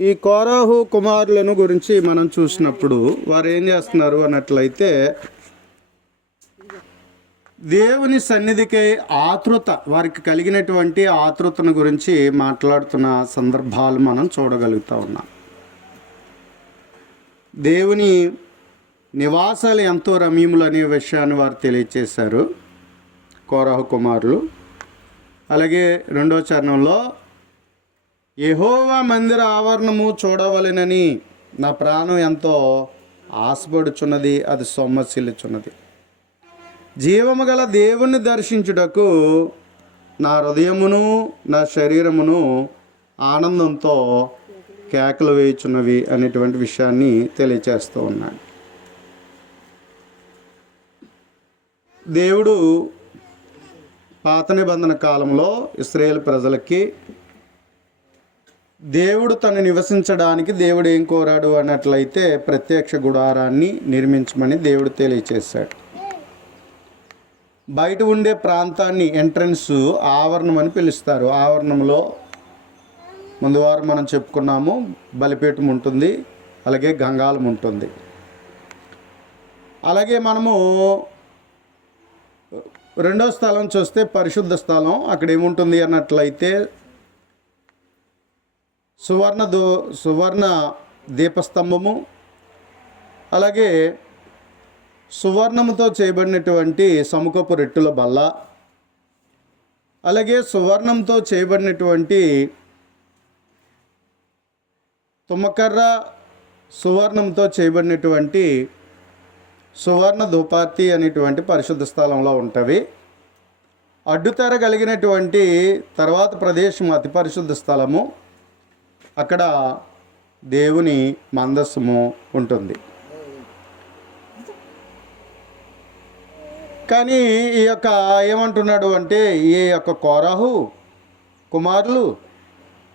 ఈ కోరాహు కుమారులను గురించి మనం చూసినప్పుడు వారు ఏం చేస్తున్నారు అన్నట్లయితే, దేవుని సన్నిధికి ఆతృత, వారికి కలిగినటువంటి ఆతృతను గురించి మాట్లాడుతున్న సందర్భాలు మనం చూడగలుగుతూ ఉన్నాం. దేవుని నివాసాలు ఎంతో రమ్యములు అనే విషయాన్ని వారు తెలియచేశారు కోరాహు కుమారులు. అలాగే రెండో చరణంలో, యెహోవా మందిర ఆవరణము చూడవలెనని నా ప్రాణం ఎంతో ఆశపడుచున్నది, అది సొమ్మసిల్లుచున్నది. జీవము గల దేవుణ్ణి దర్శించుటకు నా హృదయమును నా శరీరమును ఆనందంతో కేకలు వేయుచున్నవి అనేటువంటి విషయాన్ని తెలియచేస్తూ ఉన్నాడు. దేవుడు పాత నిబంధన కాలంలో ఇశ్రాయేలు ప్రజలకి దేవుడు తను నివసించడానికి దేవుడు ఏం కోరాడు అన్నట్లయితే ప్రత్యక్ష గుడారాన్ని నిర్మించమని దేవుడు తెలియచేశాడు. బయట ఉండే ప్రాంతాన్ని ఎంట్రన్స్ ఆవరణం అని పిలుస్తారు. ఆవరణంలో ముందు వారం మనం చెప్పుకున్నాము, బలిపీఠం ఉంటుంది, అలాగే గంగాళం ఉంటుంది. అలాగే మనము రెండో స్థలం చూస్తే పరిశుద్ధ స్థలం. అక్కడ ఏముంటుంది అన్నట్లయితే సువర్ణ దీపస్తంభము, అలాగే సువర్ణముతో చేయబడినటువంటి సముఖపు రెట్టుల బల్ల, అలాగే సువర్ణంతో చేయబడినటువంటి తుమ్మకర్ర, సువర్ణంతో చేయబడినటువంటి సువర్ణ ధూపార్తి అనేటువంటి పరిశుద్ధ స్థలంలో ఉంటవి. అడ్డుతెర కలిగినటువంటి తర్వాత ప్రదేశం అతి పరిశుద్ధ స్థలము. అక్కడ దేవుని మందస్సము ఉంటుంది. కానీ ఈ యొక్క ఏమంటున్నాడు అంటే, ఈ యొక్క కోరాహు కుమారులు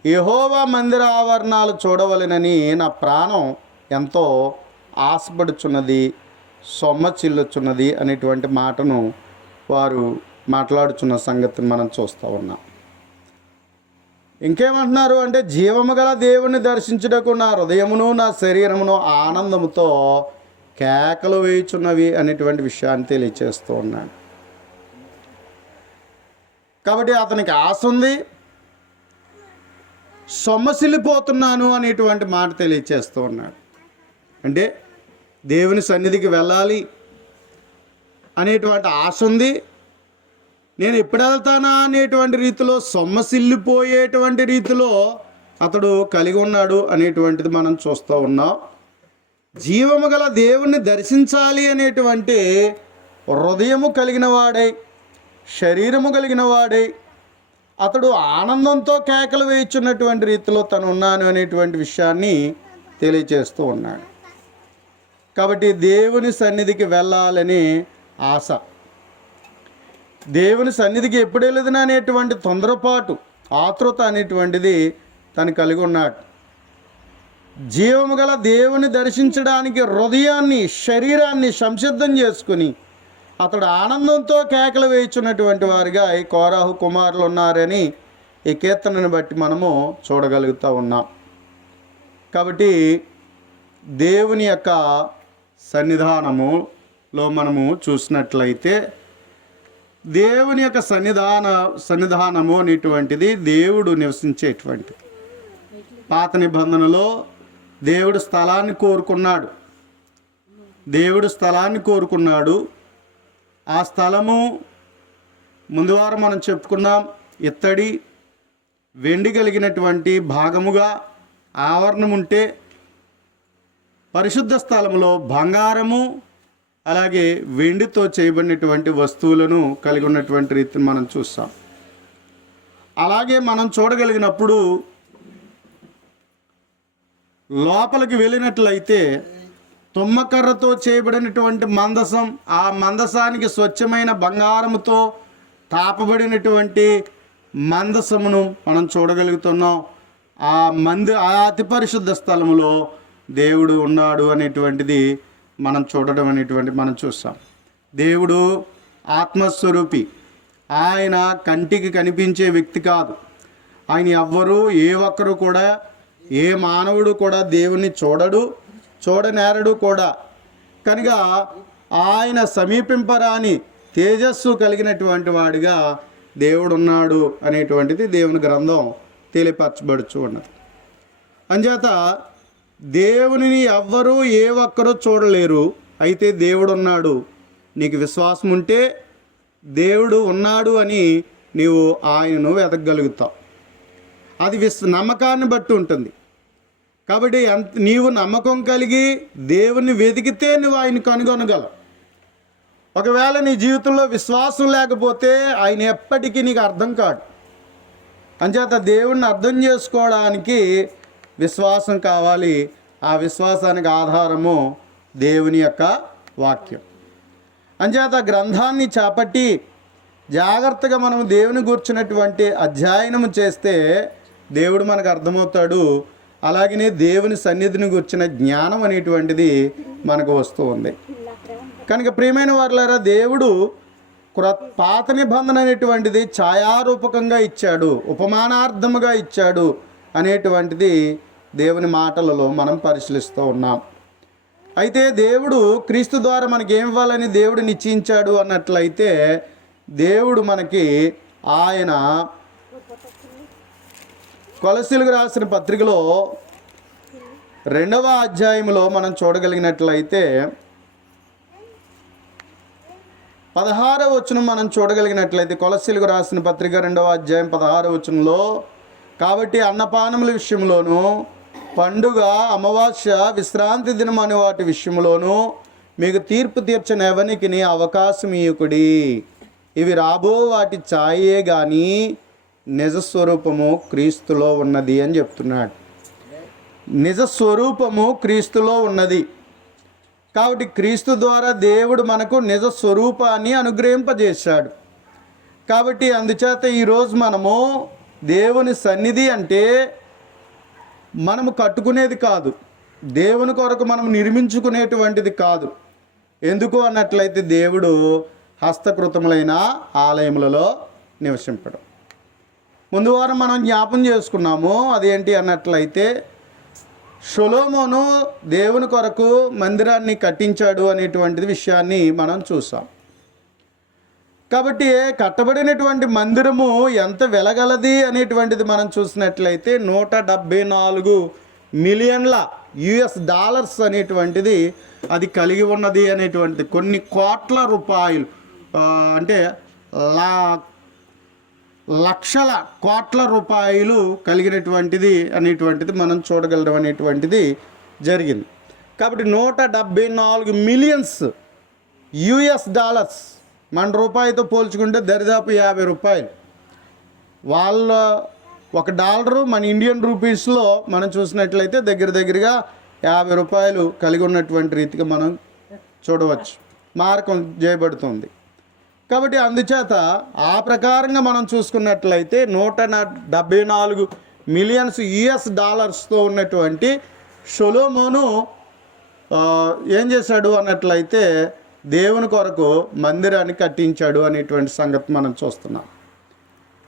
యెహోవా మందిర ఆవరణాలు చూడవలెనని నా ప్రాణం ఎంతో ఆశపడుచున్నది, సొమ్మచిల్లుచున్నది అనేటువంటి మాటను వారు మాట్లాడుచున్న సంగతిని మనం చూస్తూ ఉన్నాం. ఇంకేమంటున్నారు అంటే, జీవము గల దేవుని దర్శించుటకు నా హృదయమును నా శరీరమును ఆనందముతో కేకలు వేయుచున్నవి అనేటువంటి విషయాన్ని తెలియచేస్తూ ఉన్నాడు. కాబట్టి అతనికి ఆశ ఉంది, సొమ్మసిల్లిపోతున్నాను అనేటువంటి మాట తెలియచేస్తూ ఉన్నాడు. అంటే దేవుని సన్నిధికి వెళ్ళాలి అనేటువంటి ఆశ ఉంది. నేను ఎప్పుడు వెళ్తానా అనేటువంటి రీతిలో, సొమ్మసిల్లిపోయేటువంటి రీతిలో అతడు కలిగి ఉన్నాడు అనేటువంటిది మనం చూస్తూ ఉన్నాం. జీవము గల దేవుణ్ణి దర్శించాలి అనేటువంటి హృదయము కలిగిన వాడై, శరీరము కలిగిన వాడై, అతడు ఆనందంతో కేకలు వేయుచున్నటువంటి రీతిలో తను ఉన్నాను అనేటువంటి విషయాన్ని తెలియచేస్తూ ఉన్నాడు. కాబట్టి దేవుని సన్నిధికి వెళ్ళాలని ఆశ, దేవుని సన్నిధికి ఎప్పుడు వెళ్ళదునా అనేటువంటి తొందరపాటు, ఆతృత అనేటువంటిది తను కలిగి ఉన్నాడు. జీవము గల దేవుని దర్శించడానికి హృదయాన్ని, శరీరాన్ని సంసిద్ధం చేసుకుని అతడు ఆనందంతో కేకలు వేయుచున్నటువంటి వారిగా ఈ కోరాహు కుమారులు ఉన్నారని ఈ కీర్తనను బట్టి మనము చూడగలుగుతూ ఉన్నాం. కాబట్టి దేవుని యొక్క సన్నిధానములో మనము చూసినట్లయితే, దేవుని యొక్క సన్నిధానము అనేటువంటిది దేవుడు నివసించేటువంటిది. పాత నిబంధనలో దేవుడు స్థలాన్ని కోరుకున్నాడు. ఆ స్థలము ముందు వారం మనం చెప్పుకున్నాం, ఇత్తడి వెండి కలిగినటువంటి భాగముగా ఆవరణం ఉంటే, పరిశుద్ధ స్థలంలో బంగారము అలాగే వెండితో చేయబడినటువంటి వస్తువులను కలిగి ఉన్నటువంటి రీతిని మనం చూస్తాం. అలాగే మనం చూడగలిగినప్పుడు లోపలికి వెళ్ళినట్లయితే తుమ్మకర్రతో చేయబడినటువంటి మందసం, ఆ మందసానికి స్వచ్ఛమైన బంగారముతో తాపబడినటువంటి మందసమును మనం చూడగలుగుతున్నాం. ఆ అతి పరిశుద్ధ స్థలములో దేవుడు ఉన్నాడు అనేటువంటిది మనం చూడడం అనేటువంటి మనం చూస్తాం. దేవుడు ఆత్మస్వరూపి, ఆయన కంటికి కనిపించే వ్యక్తి కాదు. ఆయన ఎవ్వరూ ఏ ఒక్కరు కూడా ఏ మానవుడు కూడా దేవుణ్ణి చూడనేరడు కూడా. కనుక ఆయన సమీపింపరాని తేజస్సు కలిగినటువంటి వాడిగా దేవుడు ఉన్నాడు అనేటువంటిది దేవుని గ్రంథం తెలియపరచబడుచు ఉన్నది. అంచేత దేవునిని ఎవ్వరూ ఏ ఒక్కరూ చూడలేరు. అయితే దేవుడు ఉన్నాడు, నీకు విశ్వాసం ఉంటే దేవుడు ఉన్నాడు అని నీవు ఆయనను వెతకగలుగుతావు. అది నమ్మకాన్ని బట్టి ఉంటుంది. కాబట్టి నీవు నమ్మకం కలిగి దేవుణ్ణి వెతికితే నువ్వు ఆయన కనుగొనగలవు. ఒకవేళ నీ జీవితంలో విశ్వాసం లేకపోతే ఆయన ఎప్పటికీ నీకు అర్థం కాడు. అంచేత దేవుణ్ణి అర్థం చేసుకోవడానికి విశ్వాసం కావాలి. ఆ విశ్వాసానికి ఆధారము దేవుని యొక్క వాక్యం. అంచేత గ్రంథాన్ని చేపట్టి జాగ్రత్తగా మనం దేవుని గూర్చినటువంటి అధ్యయనం చేస్తే దేవుడు మనకు అర్థమవుతాడు. అలాగనే దేవుని సన్నిధిని గూర్చిన జ్ఞానం అనేటువంటిది మనకు వస్తూ ఉంది. కనుక ప్రియమైన వారులారా, దేవుడు పాత నిబంధన అనేటువంటిది ఛాయారూపకంగా ఇచ్చాడు, ఉపమానార్థముగా ఇచ్చాడు అనేటువంటిది దేవుని మాటలలో మనం పరిశీలిస్తూ ఉన్నాం. అయితే దేవుడు క్రీస్తు ద్వారా మనకి ఏం ఇవ్వాలని దేవుడు నిశ్చయించాడు అన్నట్లయితే, దేవుడు మనకి ఆయన కొలసీలకు రాసిన పత్రికలో 2వ అధ్యాయంలో మనం చూడగలిగినట్లయితే 16వ వచనం మనం చూడగలిగినట్లయితే, కొలసీలకు రాసిన పత్రిక 2వ అధ్యాయం 16వ వచనంలో, కాబట్టి అన్నపానముల విషయంలోనూ పండుగ, అమావాస్య, విశ్రాంతి దినం అనే వాటి విషయంలోనూ మీకు తీర్పు తీర్చని ఎవనికి అవకాశం ఇయ్యకుడి. ఇవి రాబో వాటి ఛాయే కానీ నిజస్వరూపము క్రీస్తులో ఉన్నది అని చెప్తున్నాడు. నిజస్వరూపము క్రీస్తులో ఉన్నది. కాబట్టి క్రీస్తు ద్వారా దేవుడు మనకు నిజ స్వరూపాన్ని అనుగ్రహింపజేశాడు. కాబట్టి అందుచేత ఈరోజు మనము దేవుని సన్నిధి అంటే మనము కట్టుకునేది కాదు, దేవుని కొరకు మనం నిర్మించుకునేటువంటిది కాదు. ఎందుకు అన్నట్లయితే దేవుడు హస్తకృతములైన ఆలయములలో నివసింపడం. ముందు వారం మనం జ్ఞాపం చేసుకున్నాము. అదేంటి అన్నట్లయితే, సొలొమోను దేవుని కొరకు మందిరాన్ని కట్టించాడు అనేటువంటిది విషయాన్ని మనం చూసాం. కాబట్టి కట్టబడినటువంటి మందిరము ఎంత వెలగలది అనేటువంటిది మనం చూసినట్లయితే $174 మిలియన్ల US అనేటువంటిది అది కలిగి ఉన్నది అనేటువంటిది. కొన్ని కోట్ల రూపాయలు, అంటే లక్షల కోట్ల రూపాయలు కలిగినటువంటిది అనేటువంటిది మనం చూడగలడం అనేటువంటిది జరిగింది. కాబట్టి 174 మిలియన్స్ US మన రూపాయితో పోల్చుకుంటే దరిదాపు 50 రూపాయలు. వాళ్ళ $1 మన ఇండియన్ రూపీస్లో మనం చూసినట్లయితే దగ్గరగా 50 రూపాయలు కలిగి ఉన్నటువంటి రీతిగా మనం చూడవచ్చు, మార్కం చేయబడుతుంది. కాబట్టి అందుచేత ఆ ప్రకారంగా మనం చూసుకున్నట్లయితే 174 మిలియన్స్ US ఉన్నటువంటి సొలొమోను ఏం చేశాడు అన్నట్లయితే దేవుని కొరకు మందిరాన్ని కట్టించాడు అనేటువంటి సంగతి మనం చూస్తున్నాం.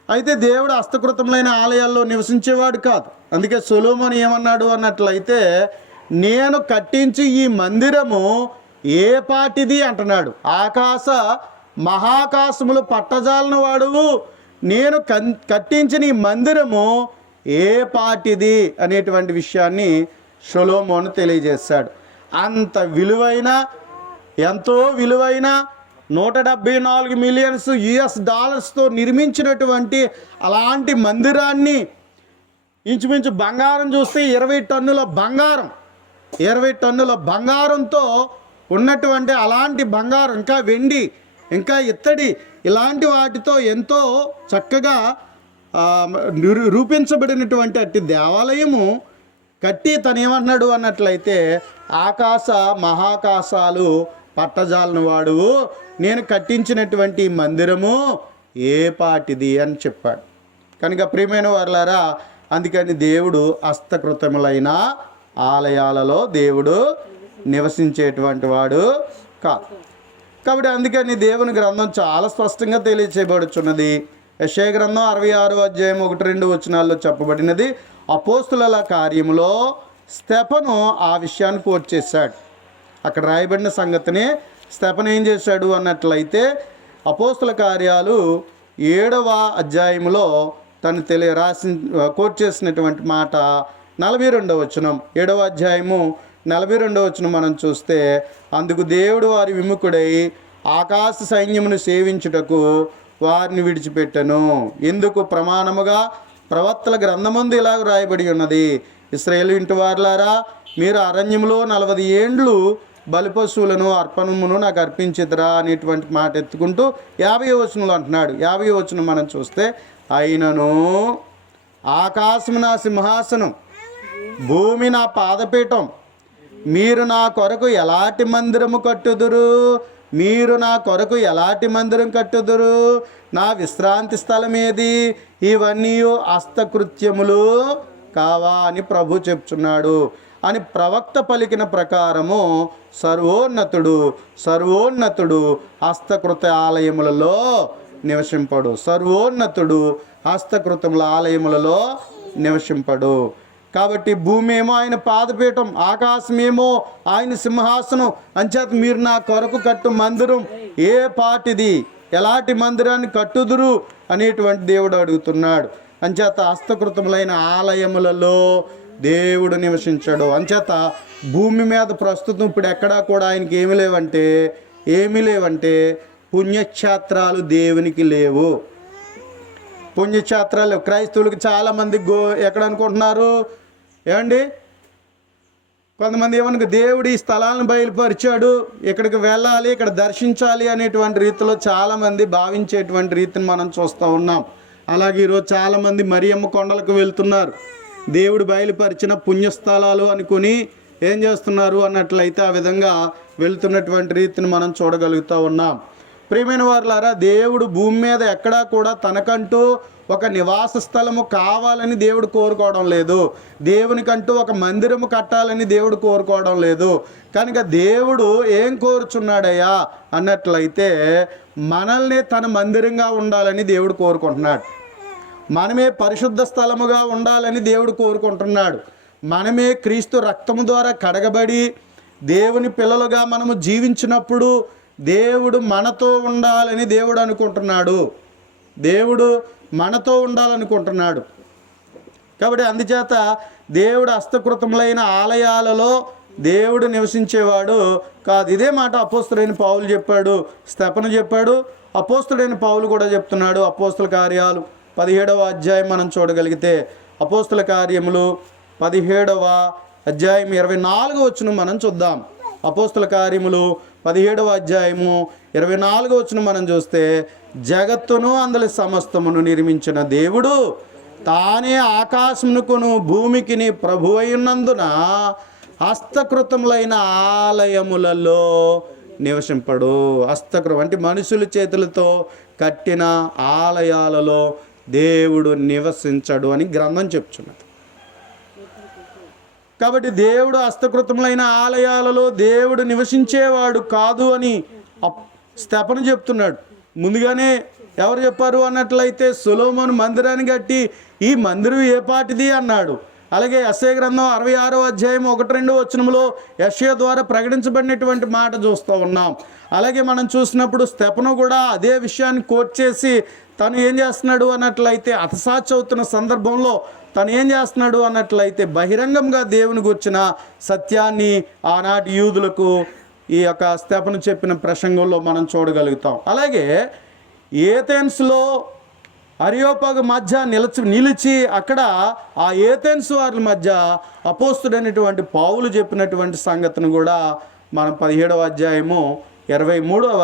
అయితే దేవుడు హస్తకృతములైన ఆలయాల్లో నివసించేవాడు కాదు. అందుకే సొలొమోను ఏమన్నాడు అన్నట్లయితే, నేను కట్టించి ఈ మందిరము ఏ పాటిది అంటున్నాడు. మహాకాశములు పట్టజాలను వాడువు, నేను కట్టించిన ఈ మందిరము ఏ పాటిది అనేటువంటి విషయాన్ని సొలొమోను తెలియజేశాడు. అంత విలువైన, ఎంతో విలువైన 174 మిలియన్స్ US నిర్మించినటువంటి అలాంటి మందిరాన్ని ఇంచుమించు బంగారం చూస్తే 20 టన్నుల బంగారం, 20 టన్నుల బంగారంతో ఉన్నటువంటి అలాంటి బంగారం, ఇంకా వెండి, ఇంకా ఇత్తడి, ఇలాంటి వాటితో ఎంతో చక్కగా రూపించబడినటువంటి అట్టి దేవాలయము కట్టి తను ఏమంటున్నాడు అన్నట్లయితే, మహాకాశాలు పట్టజాలను వాడువు, నేను కట్టించినటువంటి మందిరము ఏ పాటిది అని చెప్పాడు. కనుక ప్రియమైన వారులారా, అందుకని దేవుడు హస్తకృతములైన ఆలయాలలో దేవుడు నివసించేటువంటి వాడు కాదు. కాబట్టి అందుకని దేవుని గ్రంథం చాలా స్పష్టంగా తెలియచేయబడుచున్నది. యెషయా గ్రంథం 66వ అధ్యాయం 1-2 వచనాల్లో చెప్పబడినది, అపోస్తుల కార్యములో స్తెఫను ఆ విషయాన్ని కోట్ చేశాడు. అక్కడ రాయబడిన సంగతిని స్తెఫను ఏం చేశాడు అన్నట్లయితే అపోస్తుల కార్యాలు 7వ అధ్యాయంలో తను కోట్ చేసినటువంటి మాట 42వ వచనం, 7వ అధ్యాయము 42వ వచనం మనం చూస్తే, అందుకు దేవుడు వారి విముఖుడై ఆకాశ సైన్యమును సేవించుటకు వారిని విడిచిపెట్టెను. ఎందుకు? ప్రమాణముగా ప్రవక్తల గ్రంథమందు ఇలాగ రాయబడి ఉన్నది, ఇశ్రాయేలు ఇంటి వారులారా, మీరు అరణ్యములో 40 ఏండ్లు బలిపశువులను అర్పణమును నాకు అర్పించిద్రా అనేటువంటి మాట ఎత్తుకుంటూ 50వ వచనంలో అంటున్నాడు. 50వ వచనం మనం చూస్తే, అయినను ఆకాశము నా సింహాసనం, భూమి నా పాదపీఠం, మీరు నా కొరకు ఎలాంటి మందిరము కట్టుదురు? మీరు నా కొరకు ఎలాంటి మందిరం కట్టుదురు? నా విశ్రాంతి స్థలం ఏది? ఇవన్నీ హస్తకృత్యములు కావా అని ప్రభు చెప్తున్నాడు అని ప్రవక్త పలికిన ప్రకారము సర్వోన్నతుడు హస్తకృత ఆలయములలో నివసింపడు. సర్వోన్నతుడు హస్తకృతముల ఆలయములలో నివసింపడు. కాబట్టి భూమి ఏమో ఆయన పాదపీఠం, ఆకాశమేమో ఆయన సింహాసనం. అంచేత మీరు నా కొరకు కట్టు మందిరం ఏ పాటిది, ఎలాంటి మందిరాన్ని కట్టుదురు అనేటువంటి దేవుడు అడుగుతున్నాడు. అంచేత హస్తకృతములైన ఆలయములలో దేవుడు నివసించాడు. అంచేత భూమి మీద ప్రస్తుతం ఇప్పుడు ఎక్కడా కూడా ఆయనకి ఏమీ లేవంటే పుణ్యక్షేత్రాలు దేవునికి లేవు. పుణ్యక్షేత్రాలు క్రైస్తవులకు చాలామంది ఎక్కడ అనుకుంటున్నారు ఏమండి? కొంతమంది ఏమనుకో, దేవుడు ఈ స్థలాలను బయలుపరిచాడు, ఇక్కడికి వెళ్ళాలి, ఇక్కడ దర్శించాలి అనేటువంటి రీతిలో చాలామంది భావించేటువంటి రీతిని మనం చూస్తూ ఉన్నాం. అలాగే ఈరోజు చాలామంది మరియమ్మ కొండలకు వెళ్తున్నారు, దేవుడు బయలుపరిచిన పుణ్యస్థలాలు అనుకుని ఏం చేస్తున్నారు అన్నట్లయితే ఆ విధంగా వెళ్తున్నటువంటి రీతిని మనం చూడగలుగుతూ ఉన్నాం. ప్రియమైన వారులారా, దేవుడు భూమి మీద ఎక్కడా కూడా తనకంటూ ఒక నివాస స్థలము కావాలని దేవుడు కోరుకోవడం లేదు. దేవునికంటూ ఒక మందిరము కట్టాలని దేవుడు కోరుకోవడం లేదు. కనుక దేవుడు ఏం కోరుచున్నాడయ్యా అన్నట్లయితే మనల్ని తన మందిరంగా ఉండాలని దేవుడు కోరుకుంటున్నాడు. మనమే పరిశుద్ధ స్థలముగా ఉండాలని దేవుడు కోరుకుంటున్నాడు. మనమే క్రీస్తు రక్తము ద్వారా కడగబడి దేవుని పిల్లలుగా మనము జీవించినప్పుడు దేవుడు మనతో ఉండాలని దేవుడు అనుకుంటున్నాడు. దేవుడు మనతో ఉండాలనుకుంటున్నాడు. కాబట్టి అందుచేత దేవుడు హస్తకృతములైన ఆలయాలలో దేవుడు నివసించేవాడు కాదు. ఇదే మాట అపోస్తుడైన పౌలు చెప్పాడు, స్తెఫను చెప్పాడు, అపోస్తుడైన పౌలు కూడా చెప్తున్నాడు. అపోస్తుల కార్యాలు 17వ అధ్యాయం మనం చూడగలిగితే, అపోస్తుల కార్యములు 17వ అధ్యాయం 24వ వచనం మనం చూద్దాం. అపోస్తుల కార్యములు 17వ అధ్యాయము 24వ వచనం మనం చూస్తే, జగత్తును అందలి సమస్తమును నిర్మించిన దేవుడు తానే ఆకాశమునకును భూమికిని ప్రభువైనందున హస్తకృతములైన ఆలయములలో నివసింపడు. అంటే మనుషుల చేతులతో కట్టిన ఆలయాలలో దేవుడు నివసించడు అని గ్రంథం చెప్తున్నది. కాబట్టి దేవుడు హస్తకృతములైన ఆలయాలలో దేవుడు నివసించేవాడు కాదు అని స్తెఫను చెప్తున్నాడు. ముందుగానే ఎవరు చెప్పారు అన్నట్లయితే సొలొమోను మందిరాన్ని కట్టి ఈ మందిరం ఏ పాటిది అన్నాడు. అలాగే యెషయా గ్రంథం 66వ అధ్యాయం 1-2 వచనంలో యెషయా ద్వారా ప్రకటించబడినటువంటి మాట చూస్తూ ఉన్నాం. అలాగే మనం చూసినప్పుడు స్తెఫను కూడా అదే విషయాన్ని కోట్ చేసి తను ఏం చేస్తున్నాడు అన్నట్లయితే హతసాక్షి అవుతున్న సందర్భంలో తను ఏం చేస్తున్నాడు అన్నట్లయితే బహిరంగంగా దేవుని గురించిన సత్యాన్ని ఆనాటి యూదులకు ఈ యొక్క స్తెఫను చెప్పిన ప్రసంగంలో మనం చూడగలుగుతాం. అలాగే ఏథెన్స్లో అరియోపాగు మధ్య నిలిచి అక్కడ ఆ ఏథెన్స్ వారి మధ్య అపోస్తుడైనటువంటి పౌలు చెప్పినటువంటి సంగతిని కూడా మనం 17వ అధ్యాయము 23వ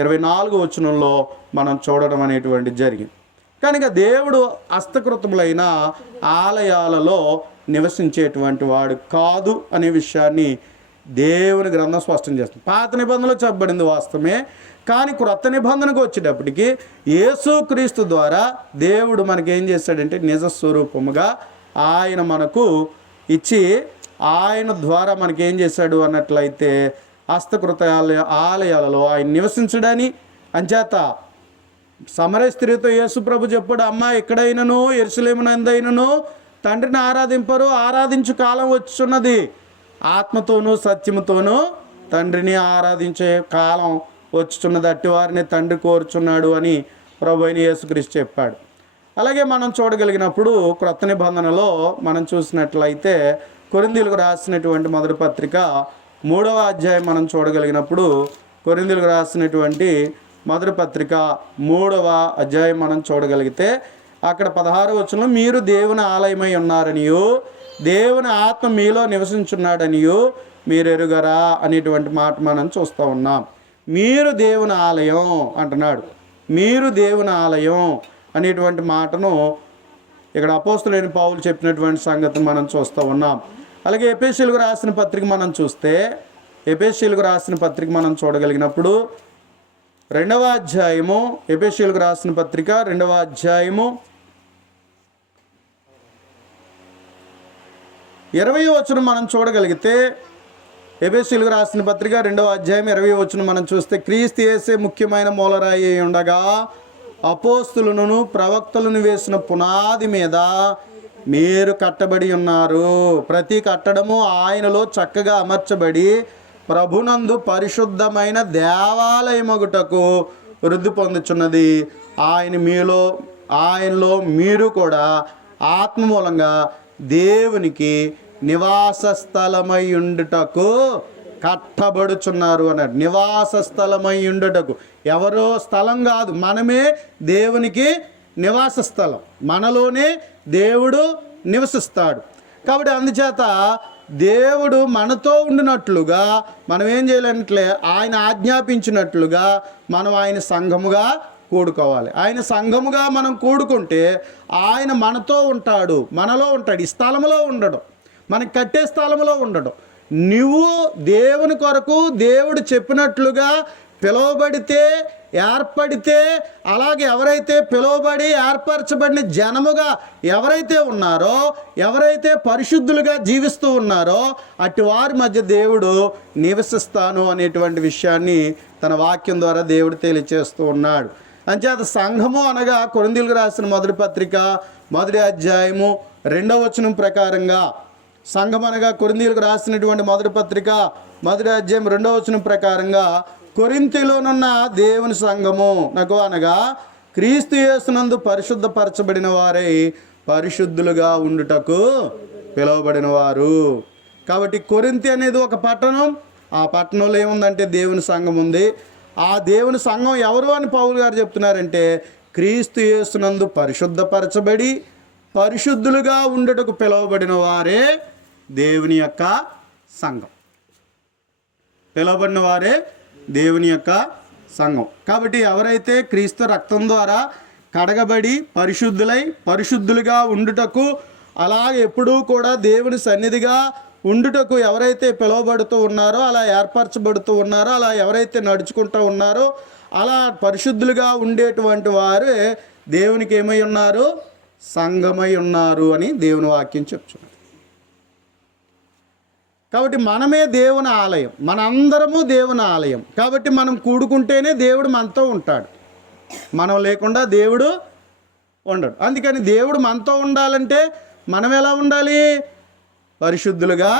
24వ వచనంలో మనం చూడడం అనేటువంటి జరిగింది. కనుక దేవుడు హస్తకృతములైన ఆలయాలలో నివసించేటువంటి వాడు కాదు అనే విషయాన్ని దేవుని గ్రంథం స్పష్టం చేస్తుంది. పాత నిబంధనలో చెప్పబడింది వాస్తవమే, కానీ క్రొత్త నిబంధనకు వచ్చేటప్పటికి యేసుక్రీస్తు ద్వారా దేవుడు మనకేం చేశాడంటే నిజ స్వరూపముగా ఆయన మనకు ఇచ్చి ఆయన ద్వారా మనకేం చేశాడు అన్నట్లయితే హస్తకృత ఆలయాలలో ఆయన నివసించడని. అంచేత సమరయ స్త్రీతో యేసు ప్రభు చెప్పాడు, అమ్మ ఎక్కడైనను యెరూషలేమునందైనను తండ్రిని ఆరాధింపరు, ఆరాధించు కాలం వచ్చున్నది. ఆత్మతోనూ సత్యముతోనూ తండ్రిని ఆరాధించే కాలం వచ్చుచున్నది, అట్టి వారిని తండ్రి కోరుచున్నాడు అని ప్రభు అయిన యేసుక్రీస్తు చెప్పాడు. అలాగే మనం చూడగలిగినప్పుడు క్రొత్త నిబంధనలో మనం చూసినట్లయితే కొరింథీయులకు రాసినటువంటి మొదటి పత్రిక 3వ అధ్యాయం మనం చూడగలిగినప్పుడు, కొరింథీయులకు రాసినటువంటి మొదటి పత్రిక 3వ అధ్యాయం మనం చూడగలిగితే అక్కడ 16వ వచనంలో మీరు దేవుని ఆలయమై ఉన్నారనియు దేవుని ఆత్మ మీలో నివసించున్నాడనియు మీరు ఎరుగరా అనేటువంటి మాట మనం చూస్తూ ఉన్నాం. మీరు దేవుని ఆలయం అంటున్నాడు. మీరు దేవుని ఆలయం అనేటువంటి మాటను ఇక్కడ అపోస్తలుడైన పౌలు చెప్పినటువంటి సంగతిని మనం చూస్తూ ఉన్నాం. అలాగే ఎఫెసీయులకు రాసిన పత్రిక మనం చూస్తే, ఎఫెసీయులకు రాసిన పత్రిక మనం చూడగలిగినప్పుడు 2వ అధ్యాయము, ఎఫెసీయులకు రాసిన పత్రిక 2వ అధ్యాయము 20వ వచనం మనం చూడగలిగితే, ఎఫెసీయులకు రాసిన పత్రిక 2వ అధ్యాయం 20వ వచనం మనం చూస్తే, క్రీస్తు యేసే ముఖ్యమైన మూలరాయి అయి ఉండగా అపోస్తులను ప్రవక్తలను వేసిన పునాది మీద మీరు కట్టబడి ఉన్నారు. ప్రతి కట్టడము ఆయనలో చక్కగా అమర్చబడి ప్రభునందు పరిశుద్ధమైన దేవాలయమగుటకు వృద్ధి పొందుచున్నది. ఆయనలో మీరు కూడా ఆత్మ మూలంగా దేవునికి నివాస స్థలమై ఉండుటకు కట్టబడుచున్నారు అన్నాడు. నివాస స్థలమై ఉండుటకు, ఎవరో స్థలం కాదు, మనమే దేవునికి నివాస స్థలం, మనలోనే దేవుడు నివసిస్తాడు. కాబట్టి అందుచేత దేవుడు మనతో ఉండినట్లుగా మనం ఏం చేయాలంటే, ఆయన ఆజ్ఞాపించినట్లుగా మనం ఆయన సంఘముగా కూడుకోవాలి. ఆయన సంఘముగా మనం కూడుకుంటే ఆయన మనతో ఉంటాడు, మనలో ఉంటాడు. ఈ స్థలంలో ఉండడం, మనకి కట్టే స్థలంలో ఉండడం. నువ్వు దేవుని కొరకు దేవుడు చెప్పినట్లుగా పిలువబడితే, ఏర్పడితే, అలాగే ఎవరైతే పిలువబడి ఏర్పరచబడిన జనముగా ఎవరైతే ఉన్నారో, ఎవరైతే పరిశుద్ధులుగా జీవిస్తూ ఉన్నారో అటు వారి మధ్య దేవుడు నివసిస్తాను అనేటువంటి విషయాన్ని తన వాక్యం ద్వారా దేవుడు తెలియచేస్తూ ఉన్నాడు. అంచేత సంఘము అనగా కొరింథీయులకు రాసిన మొదటి పత్రిక 1వ అధ్యాయము 2వ వచనం ప్రకారంగా, సంఘం అనగా కొరింథీయులకు రాసినటువంటి మొదటి పత్రిక 1వ అధ్యాయం 2వ వచనం ప్రకారంగా కొరింథీలోనున్న దేవుని సంఘము నకు అనగా క్రీస్తు యేసునందు పరిశుద్ధపరచబడిన వారై పరిశుద్ధులుగా ఉండుటకు పిలువబడిన వారు. కాబట్టి కొరింథీ అనేది ఒక పట్టణం. ఆ పట్టణంలో ఏముందంటే దేవుని సంఘం ఉంది. ఆ దేవుని సంఘం ఎవరు అని పౌలు గారు చెప్తున్నారంటే, క్రీస్తు యేసునందు పరిశుద్ధపరచబడి పరిశుద్ధులుగా ఉండుటకు పిలువబడిన వారే దేవుని యొక్క సంఘం. పిలువబడిన వారే దేవుని యొక్క సంఘం. కాబట్టి ఎవరైతే క్రీస్తు రక్తం ద్వారా కడగబడి పరిశుద్ధులై పరిశుద్ధులుగా ఉండుటకు, అలాగే ఎప్పుడూ కూడా దేవుని సన్నిధిగా ఉండుటకు ఎవరైతే పిలువబడుతూ ఉన్నారో, అలా ఏర్పరచబడుతూ ఉన్నారో, అలా ఎవరైతే నడుచుకుంటూ ఉన్నారో, అలా పరిశుద్ధులుగా ఉండేటువంటి వారు దేవునికి ఏమై ఉన్నారు? సంఘమై ఉన్నారు అని దేవుని వాక్యం చెప్తున్నారు. కాబట్టి మనమే దేవుని ఆలయం, మనందరము దేవుని ఆలయం. కాబట్టి మనం కూడుకుంటేనే దేవుడు మనతో ఉంటాడు, మనం లేకుండా దేవుడు ఉండడు. అందుకని దేవుడు మనతో ఉండాలంటే మనం ఎలా ఉండాలి? పరిశుద్ధులుగా.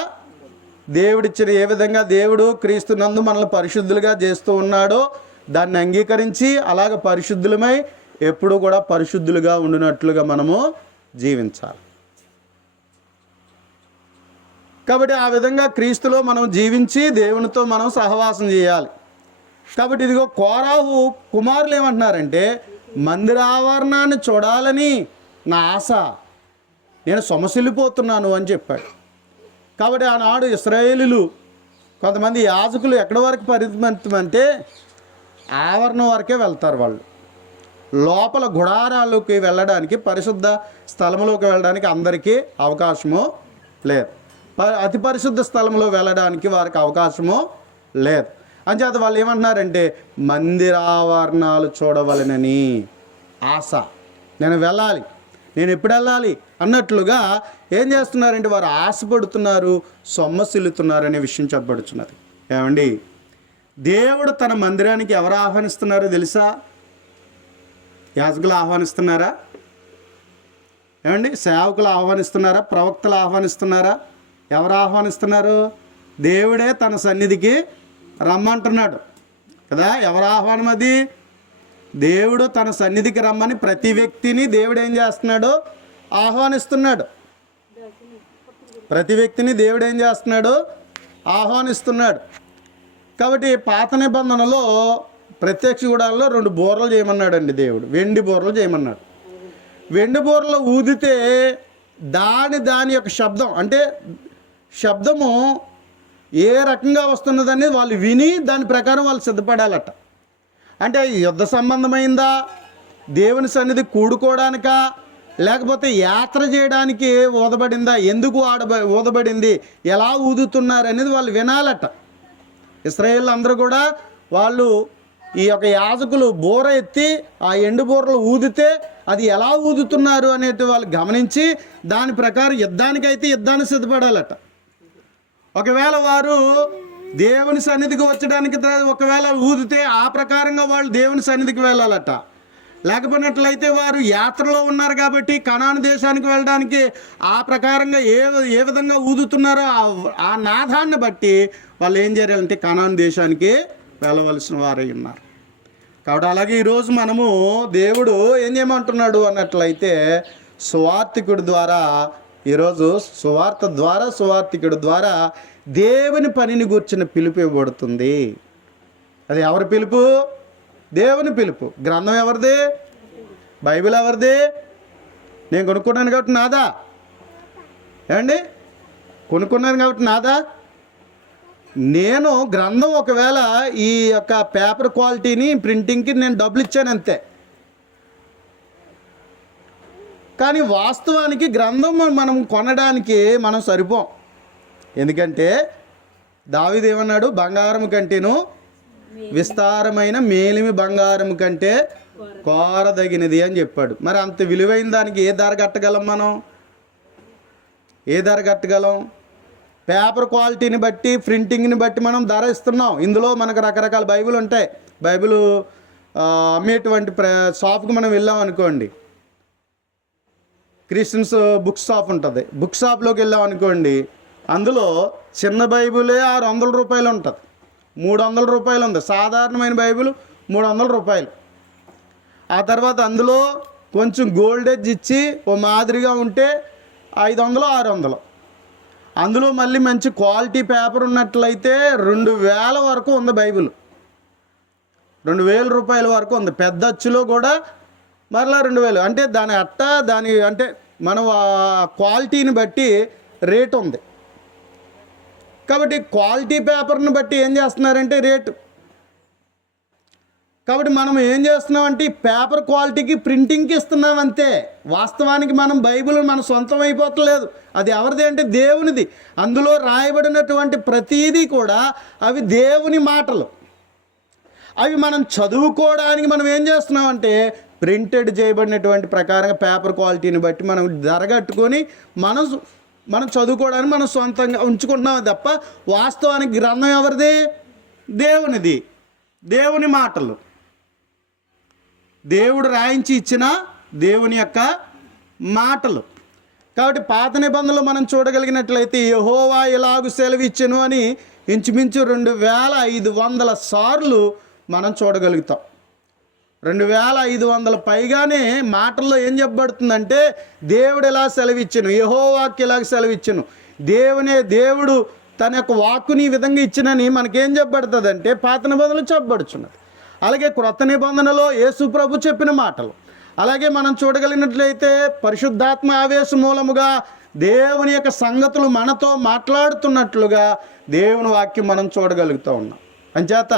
దేవుడిచ్చిన ఏ విధంగా దేవుడు క్రీస్తు నందు మనల్ని పరిశుద్ధులుగా చేస్తూ ఉన్నాడో దాన్ని అంగీకరించి అలాగ పరిశుద్ధులమై ఎప్పుడూ కూడా పరిశుద్ధులుగా ఉండినట్లుగా మనము జీవించాలి. కాబట్టి ఆ విధంగా క్రీస్తులో మనం జీవించి దేవునితో మనం సహవాసం చేయాలి. కాబట్టి ఇదిగో కోరాహు కుమారులు ఏమంటున్నారంటే, మందిరావరణాన్ని చూడాలని నా ఆశ, నేను సొమసిల్లిపోతున్నాను అని చెప్పాడు. కాబట్టి ఆనాడు ఇశ్రాయేలీలు కొంతమంది యాజకులు ఎక్కడి వరకు పరిమితం అంటే ఆవరణం వరకే వెళ్తారు. వాళ్ళు లోపల గుడారాల్లోకి వెళ్ళడానికి, పరిశుద్ధ స్థలంలోకి వెళ్ళడానికి అందరికీ అవకాశము లేదు. అతి పరిశుద్ధ స్థలంలో వెళ్ళడానికి వారికి అవకాశము లేదు. అంచేత వాళ్ళు ఏమంటున్నారంటే, మందిరావరణాలు చూడవలనని ఆశ, నేను వెళ్ళాలి, నేను ఎప్పుడు వెళ్ళాలి అన్నట్లుగా ఏం చేస్తున్నారంటే వారు ఆశపడుతున్నారు, సొమ్మసిల్లుతున్నారు అనే విషయం చెప్పబడుతున్నది. ఏమండి, దేవుడు తన మందిరానికి ఎవరు ఆహ్వానిస్తున్నారో తెలుసా? యాజకులు ఆహ్వానిస్తున్నారా? ఏమండి? సేవకులు ఆహ్వానిస్తున్నారా? ప్రవక్తలు ఆహ్వానిస్తున్నారా? ఎవరు ఆహ్వానిస్తున్నారు? దేవుడే తన సన్నిధికి రమ్మంటున్నాడు కదా. ఎవరు ఆహ్వానం అది? దేవుడు తన సన్నిధికి రమ్మని ప్రతి వ్యక్తిని దేవుడు ఏం చేస్తున్నాడు? ఆహ్వానిస్తున్నాడు. ప్రతి వ్యక్తిని దేవుడు ఏం చేస్తున్నాడు? ఆహ్వానిస్తున్నాడు. కాబట్టి పాత నిబంధనలో ప్రత్యక్ష గుడాలలో 2 బూరలు చేయమన్నాడండి దేవుడు. వెండి బూరలు చేయమన్నాడు. వెండి బూరలు ఊదితే దాని యొక్క శబ్దం, అంటే శబ్దము ఏ రకంగా వస్తున్నదని వాళ్ళు విని దాని ప్రకారం వాళ్ళు సిద్ధపడాలట. అంటే యుద్ధ సంబంధమైందా, దేవుని సన్నిధి కూడుకోవడానికా, లేకపోతే యాత్ర చేయడానికి ఊదబడిందా, ఎందుకు ఊదబడింది, ఎలా ఊదుతున్నారు అనేది వాళ్ళు వినాలట. ఇశ్రాయేలు అందరూ కూడా వాళ్ళు ఈ యొక్క యాజకులు బూర ఎత్తి ఆ ఎండు బూరలు ఊదితే అది ఎలా ఊదుతున్నారు అనేది వాళ్ళు గమనించి దాని ప్రకారం యుద్ధానికైతే యుద్ధాన్ని సిద్ధపడాలట. ఒకవేళ వారు దేవుని సన్నిధికి వచ్చడానికి ఒకవేళ ఊదితే ఆ ప్రకారంగా వాళ్ళు దేవుని సన్నిధికి వెళ్ళాలట. లేకపోయినట్లయితే వారు యాత్రలో ఉన్నారు కాబట్టి కనాను దేశానికి వెళ్ళడానికి ఆ ప్రకారంగా ఏ విధంగా ఊదుతున్నారో ఆ నాదాన్ని బట్టి వాళ్ళు ఏం చేయాలంటే కనాను దేశానికి వెళ్ళవలసిన వారై ఉన్నారు. కాబట్టి అలాగే ఈరోజు మనము దేవుడు ఏం చేయమంటున్నాడు అన్నట్లయితే సువార్తికుడి ద్వారా, ఈరోజు సువార్తికుడి ద్వారా దేవుని పనిని గూర్చిన పిలుపు ఇవ్వబడుతుంది. అది ఎవరి పిలుపు? దేవుని పిలుపు. గ్రంథం ఎవరిది? బైబిల్ ఎవరిది? నేను కొనుక్కున్నాను కాబట్టి నాదా? ఏమండి? కొనుక్కున్నాను కాబట్టి నాదా? నేను గ్రంథం ఒకవేళ ఈ యొక్క పేపర్ క్వాలిటీని ప్రింటింగ్కి నేను డబ్బులు ఇచ్చాను అంతే. కానీ వాస్తవానికి గ్రంథం మనం కొనడానికి మనం సరిపోం. ఎందుకంటే దావీదు ఏమన్నాడు? బంగారం కంటేను విస్తారమైన మేలిమి బంగారం కంటే కోరదగినది అని చెప్పాడు. మరి అంత విలువైన దానికి ఏ ధర కట్టగలం? మనం ఏ ధర కట్టగలం? పేపర్ క్వాలిటీని బట్టి, ప్రింటింగ్ని బట్టి మనం ధర ఇస్తున్నాం. ఇందులో మనకు రకరకాల బైబిల్ ఉంటాయి. బైబిల్ అమ్మేటువంటి షాప్కి మనం వెళ్ళాం అనుకోండి, క్రిస్టియన్స్ బుక్ షాప్ ఉంటుంది. బుక్ షాప్లోకి వెళ్ళాం అనుకోండి, అందులో చిన్న బైబిలే 600 రూపాయలు ఉంటుంది, 300 రూపాయలు ఉంది. సాధారణమైన బైబిల్ 300 రూపాయలు. ఆ తర్వాత అందులో కొంచెం గోల్డేజ్ ఇచ్చి ఓ మాదిరిగా ఉంటే 500, 600. అందులో మళ్ళీ మంచి క్వాలిటీ పేపర్ ఉన్నట్లయితే 2000 వరకు ఉంది బైబిల్. 2000 రూపాయల వరకు ఉంది. పెద్ద అచ్చులో కూడా మరలా 2000. అంటే దాని అంటే మనం క్వాలిటీని బట్టి రేటు ఉంది. కాబట్టి క్వాలిటీ పేపర్ని బట్టి ఏం చేస్తున్నారంటే రేటు. కాబట్టి మనం ఏం చేస్తున్నామంటే ఈ పేపర్ క్వాలిటీకి ప్రింటింగ్కి ఇస్తున్నాం అంతే. వాస్తవానికి మనం బైబిల్ మన సొంతం అయిపోతలేదు. అది ఎవరిది అంటే దేవునిది. అందులో రాయబడినటువంటి ప్రతీదీ కూడా అవి దేవుని మాటలు. అవి మనం చదువుకోవడానికి మనం ఏం చేస్తున్నామంటే ప్రింటెడ్ చేయబడినటువంటి ప్రకారంగా పేపర్ క్వాలిటీని బట్టి మనం ధర కట్టుకొని మనం చదువుకోవడానికి మనం సొంతంగా ఉంచుకుంటున్నాం తప్ప వాస్తవానికి గ్రంథం ఎవరిది? దేవునిది. దేవుని మాటలు, దేవుడు రాయించి ఇచ్చిన దేవుని యొక్క మాటలు. కాబట్టి పాత నిబంధనలు మనం చూడగలిగినట్లయితే యెహోవా ఇలాగు సెలవిచ్చెను అని ఇంచుమించు 2500 సార్లు మనం చూడగలుగుతాం. 2500 పైగానే మాటల్లో ఏం చెప్పబడుతుందంటే దేవుడు ఎలా సెలవిచ్చెను, యెహోవాకి ఇలాగ సెలవిచ్చెను, దేవుడు తన యొక్క వాక్కుని ఈ విధంగా ఇచ్చినని మనకేం చెప్పబడుతుంది అంటే పాత నిబంధనలు చెప్పబడుచున్నది. అలాగే క్రొత్త నిబంధనలో యేసు ప్రభు చెప్పిన మాటలు. అలాగే మనం చూడగలిగినట్లయితే పరిశుద్ధాత్మ ఆవేశ మూలముగా దేవుని యొక్క సంగతులు మనతో మాట్లాడుతున్నట్లుగా దేవుని వాక్యం మనం చూడగలుగుతూ ఉన్నాం. అంచేత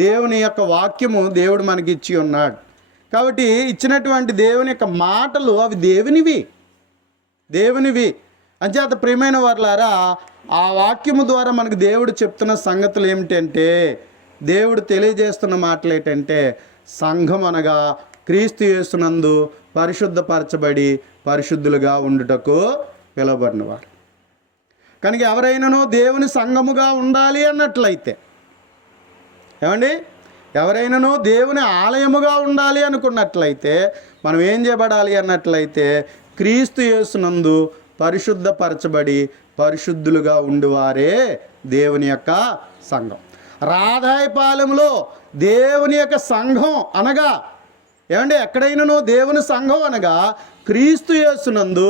దేవుని యొక్క వాక్యము దేవుడు మనకి ఇచ్చి ఉన్నాడు. కాబట్టి ఇచ్చినటువంటి దేవుని యొక్క మాటలు అవి దేవునివి. అంచేత ప్రియమైన వారులారా, ఆ వాక్యము ద్వారా మనకు దేవుడు చెప్తున్న సంగతులు ఏమిటంటే, దేవుడు తెలియజేస్తున్న మాటలు ఏంటంటే, సంఘం అనగా క్రీస్తు యేసునందు పరిశుద్ధపరచబడి పరిశుద్ధులుగా ఉండుటకు పిలువబడినవారు. కనుక ఎవరైనానో దేవుని సంఘముగా ఉండాలి అన్నట్లయితే, ఏమండి, ఎవరైనానో దేవుని ఆలయముగా ఉండాలి అనుకున్నట్లయితే మనం ఏం చేయబడాలి అన్నట్లయితే క్రీస్తు యేసునందు పరిశుద్ధపరచబడి పరిశుద్ధులుగా ఉండువారే దేవుని యొక్క సంఘం. రాధాయపాలెంలో దేవుని యొక్క సంఘం అనగా ఏమండి, ఎక్కడైనాను దేవుని సంఘం అనగా క్రీస్తు యేసునందు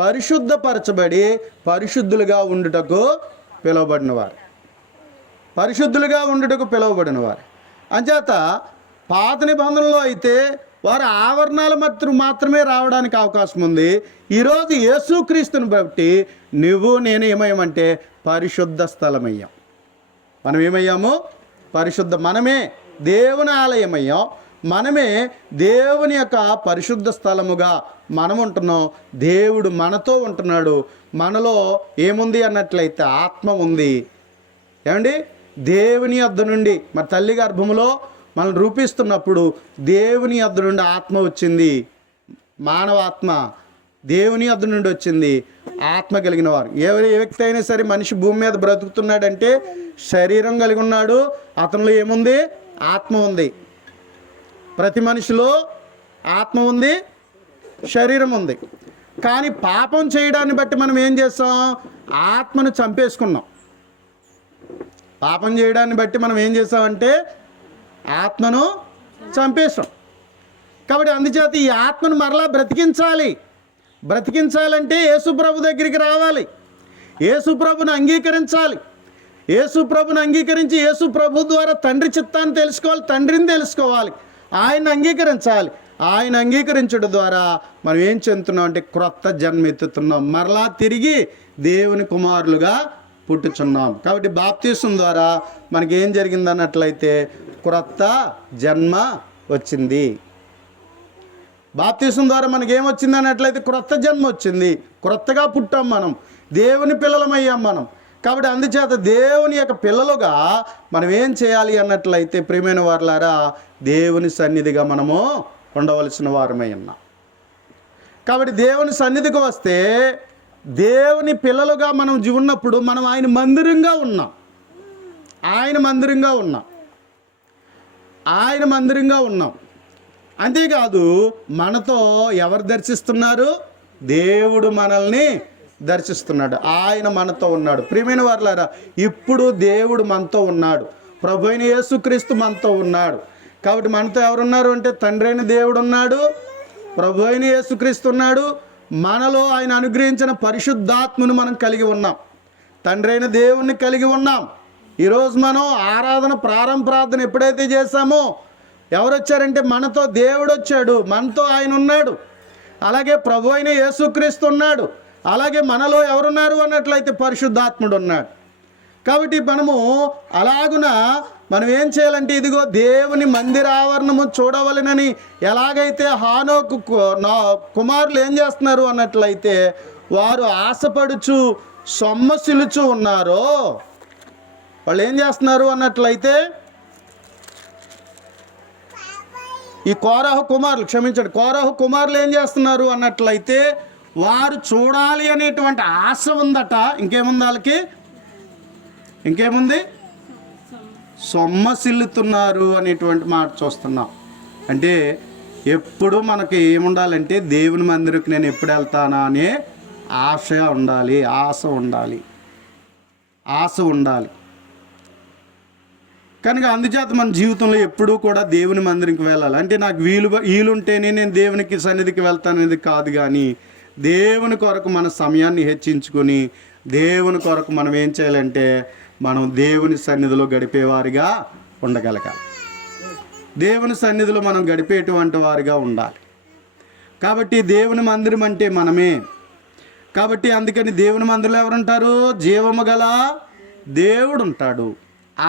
పరిశుద్ధపరచబడి పరిశుద్ధులుగా ఉండుటకు పిలువబడినవారు, పరిశుద్ధులుగా ఉండుటకు పిలువబడినవారు. అంచేత పాత నిబంధనలో అయితే వారు ఆవరణాలు మాత్రమే రావడానికి అవకాశం ఉంది. ఈరోజు యేసుక్రీస్తుని బట్టి నువ్వు నేను ఏమయ్యామంటే పరిశుద్ధ స్థలమయ్యాం. మనం ఏమయ్యాము? మనమే దేవుని ఆలయమయ్యాం, మనమే దేవుని యొక్క పరిశుద్ధ స్థలముగా మనం ఉంటున్నాం. దేవుడు మనతో ఉంటున్నాడు. మనలో ఏముంది అన్నట్లయితే ఆత్మ ఉంది. ఏమండి, దేవుని యొద్ద నుండి మరి తల్లి గర్భములో మనం రూపిస్తున్నప్పుడు దేవుని యొద్ద నుండి ఆత్మ వచ్చింది. మానవాత్మ దేవుని యొద్ద నుండి వచ్చింది. ఆత్మ కలిగిన వారు ఏ వ్యక్తి అయినా సరే, మనిషి భూమి మీద బ్రతుకుతున్నాడంటే శరీరం కలిగి ఉన్నాడు. అతనిలో ఏముంది? ఆత్మ ఉంది. ప్రతి మనిషిలో ఆత్మ ఉంది, శరీరం ఉంది. కానీ పాపం చేయడాన్ని బట్టి మనం ఏం చేస్తాం? ఆత్మను చంపేసుకున్నాం. పాపం చేయడాన్ని బట్టి మనం ఏం చేస్తామంటే ఆత్మను చంపేస్తాం. కాబట్టి అందుచేత ఈ ఆత్మను మరలా బ్రతికించాలంటే యేసుప్రభు దగ్గరికి రావాలి, యేసుప్రభుని అంగీకరించాలి. యేసుప్రభుని అంగీకరించి యేసుప్రభు ద్వారా తండ్రి చిత్తాన్ని తెలుసుకోవాలి, తండ్రిని తెలుసుకోవాలి, ఆయన అంగీకరించాలి. ఆయన అంగీకరించడం ద్వారా మనం ఏం చెందుతున్నాం అంటే క్రొత్త జన్మ ఎత్తుతున్నాం, మరలా తిరిగి దేవుని కుమారులుగా పుట్టుచున్నాం. కాబట్టి బాప్తీసం ద్వారా మనకి ఏం జరిగింది అన్నట్లయితే క్రొత్త జన్మ వచ్చింది. బాప్తీసం ద్వారా మనకి ఏమొచ్చింది అన్నట్లయితే క్రొత్త జన్మ వచ్చింది. క్రొత్తగా పుట్టాం, మనం దేవుని పిల్లలమయ్యాం మనం. కాబట్టి అందుచేత దేవుని యొక్క పిల్లలుగా మనం ఏం చేయాలి అన్నట్లయితే ప్రియమైన వారులారా, దేవుని సన్నిధిగా మనము ఉండవలసిన వారమై ఉన్నాం. కాబట్టి దేవుని సన్నిధికి వస్తే దేవుని పిల్లలుగా మనం ఉన్నప్పుడు మనం ఆయన మందిరంగా ఉన్నాం. అంతేకాదు, మనతో ఎవరు దర్శిస్తున్నారు? దేవుడు మనల్ని దర్శిస్తున్నాడు. ఆయన మనతో ఉన్నాడు. ప్రియమైన వారులారా, ఇప్పుడు దేవుడు మనతో ఉన్నాడు. ప్రభు అయిన యేసుక్రీస్తు మనతో ఉన్నాడు. కాబట్టి మనతో ఎవరున్నారు అంటే తండ్రి అయిన దేవుడు ఉన్నాడు, ప్రభు అయిన యేసుక్రీస్తు ఉన్నాడు. మనలో ఆయన అనుగ్రహించిన పరిశుద్ధాత్మను మనం కలిగి ఉన్నాం, తండ్రి అయిన దేవుణ్ణి కలిగి ఉన్నాం. ఈరోజు మనం ప్రారంభ ఎప్పుడైతే చేశామో ఎవరు వచ్చారంటే మనతో దేవుడు వచ్చాడు, మనతో ఆయన ఉన్నాడు. అలాగే ప్రభు అయిన యేసుక్రీస్తు ఉన్నాడు. అలాగే మనలో ఎవరున్నారు అన్నట్లయితే పరిశుద్ధాత్ముడు ఉన్నాడు. కాబట్టి మనము అలాగున మనం ఏం చేయాలంటే ఇదిగో దేవుని మందిరావరణము చూడవలెనని ఎలాగైతే హానోకు కుమారులు ఏం చేస్తున్నారు అన్నట్లయితే వారు ఆశపడుచు సొమ్మసిలుచు ఉన్నారో, వాళ్ళు ఏం చేస్తున్నారు అన్నట్లయితే ఈ కోరహు కుమారులు ఏం చేస్తున్నారు అన్నట్లయితే వారు చూడాలి అనేటువంటి ఆశ ఉందట. ఇంకేముంది వాళ్ళకి? ఇంకేముంది? సొమ్మసిల్లుతున్నారు అనేటువంటి మాట చూస్తున్నాం. అంటే ఎప్పుడు మనకి ఏముండాలంటే దేవుని మందిరకు నేను ఎప్పుడు వెళ్తానా అనే ఆశ ఉండాలి. కనుక అందుచేత మన జీవితంలో ఎప్పుడూ కూడా దేవుని మందిరికి వెళ్ళాలి. అంటే నాకు వీలుంటేనే నేను దేవునికి సన్నిధికి వెళ్తాననేది కాదు, కానీ దేవుని కొరకు మన సమయాన్ని హెచ్చించుకొని దేవుని కొరకు మనం ఏం చేయాలంటే మనం దేవుని సన్నిధిలో గడిపేవారిగా ఉండగలగాలి. దేవుని సన్నిధిలో మనం గడిపేటువంటి వారిగా ఉండాలి. కాబట్టి దేవుని మందిరం అంటే మనమే. కాబట్టి అందుకని దేవుని మందిరంలో ఎవరుంటారు? జీవము గల దేవుడు ఉంటాడు.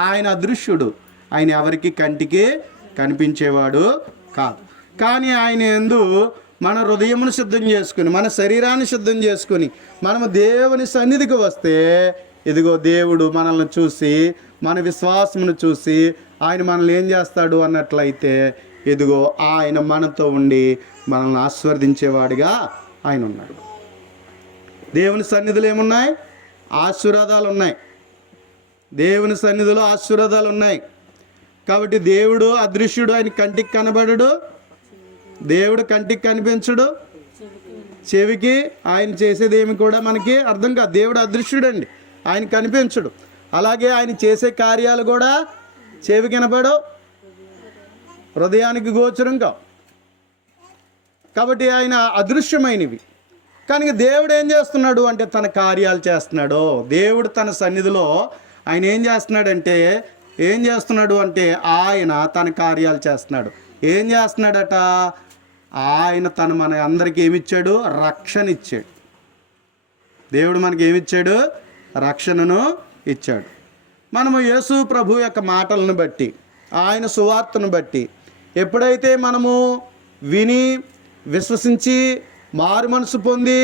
ఆయన అదృశ్యుడు, ఆయన ఎవరికి కంటికి కనిపించేవాడు కాదు. కానీ ఆయన యందు మన హృదయమును సిద్ధం చేసుకుని, మన శరీరాన్ని సిద్ధం చేసుకుని మనము దేవుని సన్నిధికి వస్తే ఇదిగో దేవుడు మనల్ని చూసి, మన విశ్వాసమును చూసి ఆయన మనల్ని ఏం చేస్తాడు అన్నట్లయితే ఇదిగో ఆయన మనతో ఉండి మనల్ని ఆశీర్వదించేవాడిగా ఆయన ఉన్నాడు. దేవుని సన్నిధిలో ఏమున్నాయి? ఆశీర్వాదాలు ఉన్నాయి. దేవుని సన్నిధిలో ఆశీర్వాదాలు ఉన్నాయి. కాబట్టి దేవుడు అదృశ్యుడు, ఆయన కంటికి కనబడడు, దేవుడు కంటికి కనిపించడు, చెవికి ఆయన చేసేది ఏమి కూడా మనకి అర్థం కాదు. దేవుడు అదృశ్యుడండి, ఆయన కనిపించడు. అలాగే ఆయన చేసే కార్యాలు కూడా చెవికి వినపడవు, హృదయానికి గోచరం కావు. కాబట్టి ఆయన అదృశ్యమైనవి. కానీ దేవుడు ఏం చేస్తున్నాడు అంటే తన కార్యాలు చేస్తున్నాడు. దేవుడు తన సన్నిధిలో ఆయన ఏం చేస్తున్నాడు అంటే ఆయన తన కార్యాలు చేస్తున్నాడు. ఏం చేస్తున్నాడట? ఆయన మన అందరికీ ఏమిచ్చాడు? రక్షణ ఇచ్చాడు. దేవుడు మనకి ఏమిచ్చాడు? రక్షణను ఇచ్చాడు. మనము యేసు ప్రభు యొక్క మాటలను బట్టి, ఆయన సువార్తను బట్టి ఎప్పుడైతే మనము విని విశ్వసించి మారు మనసు పొంది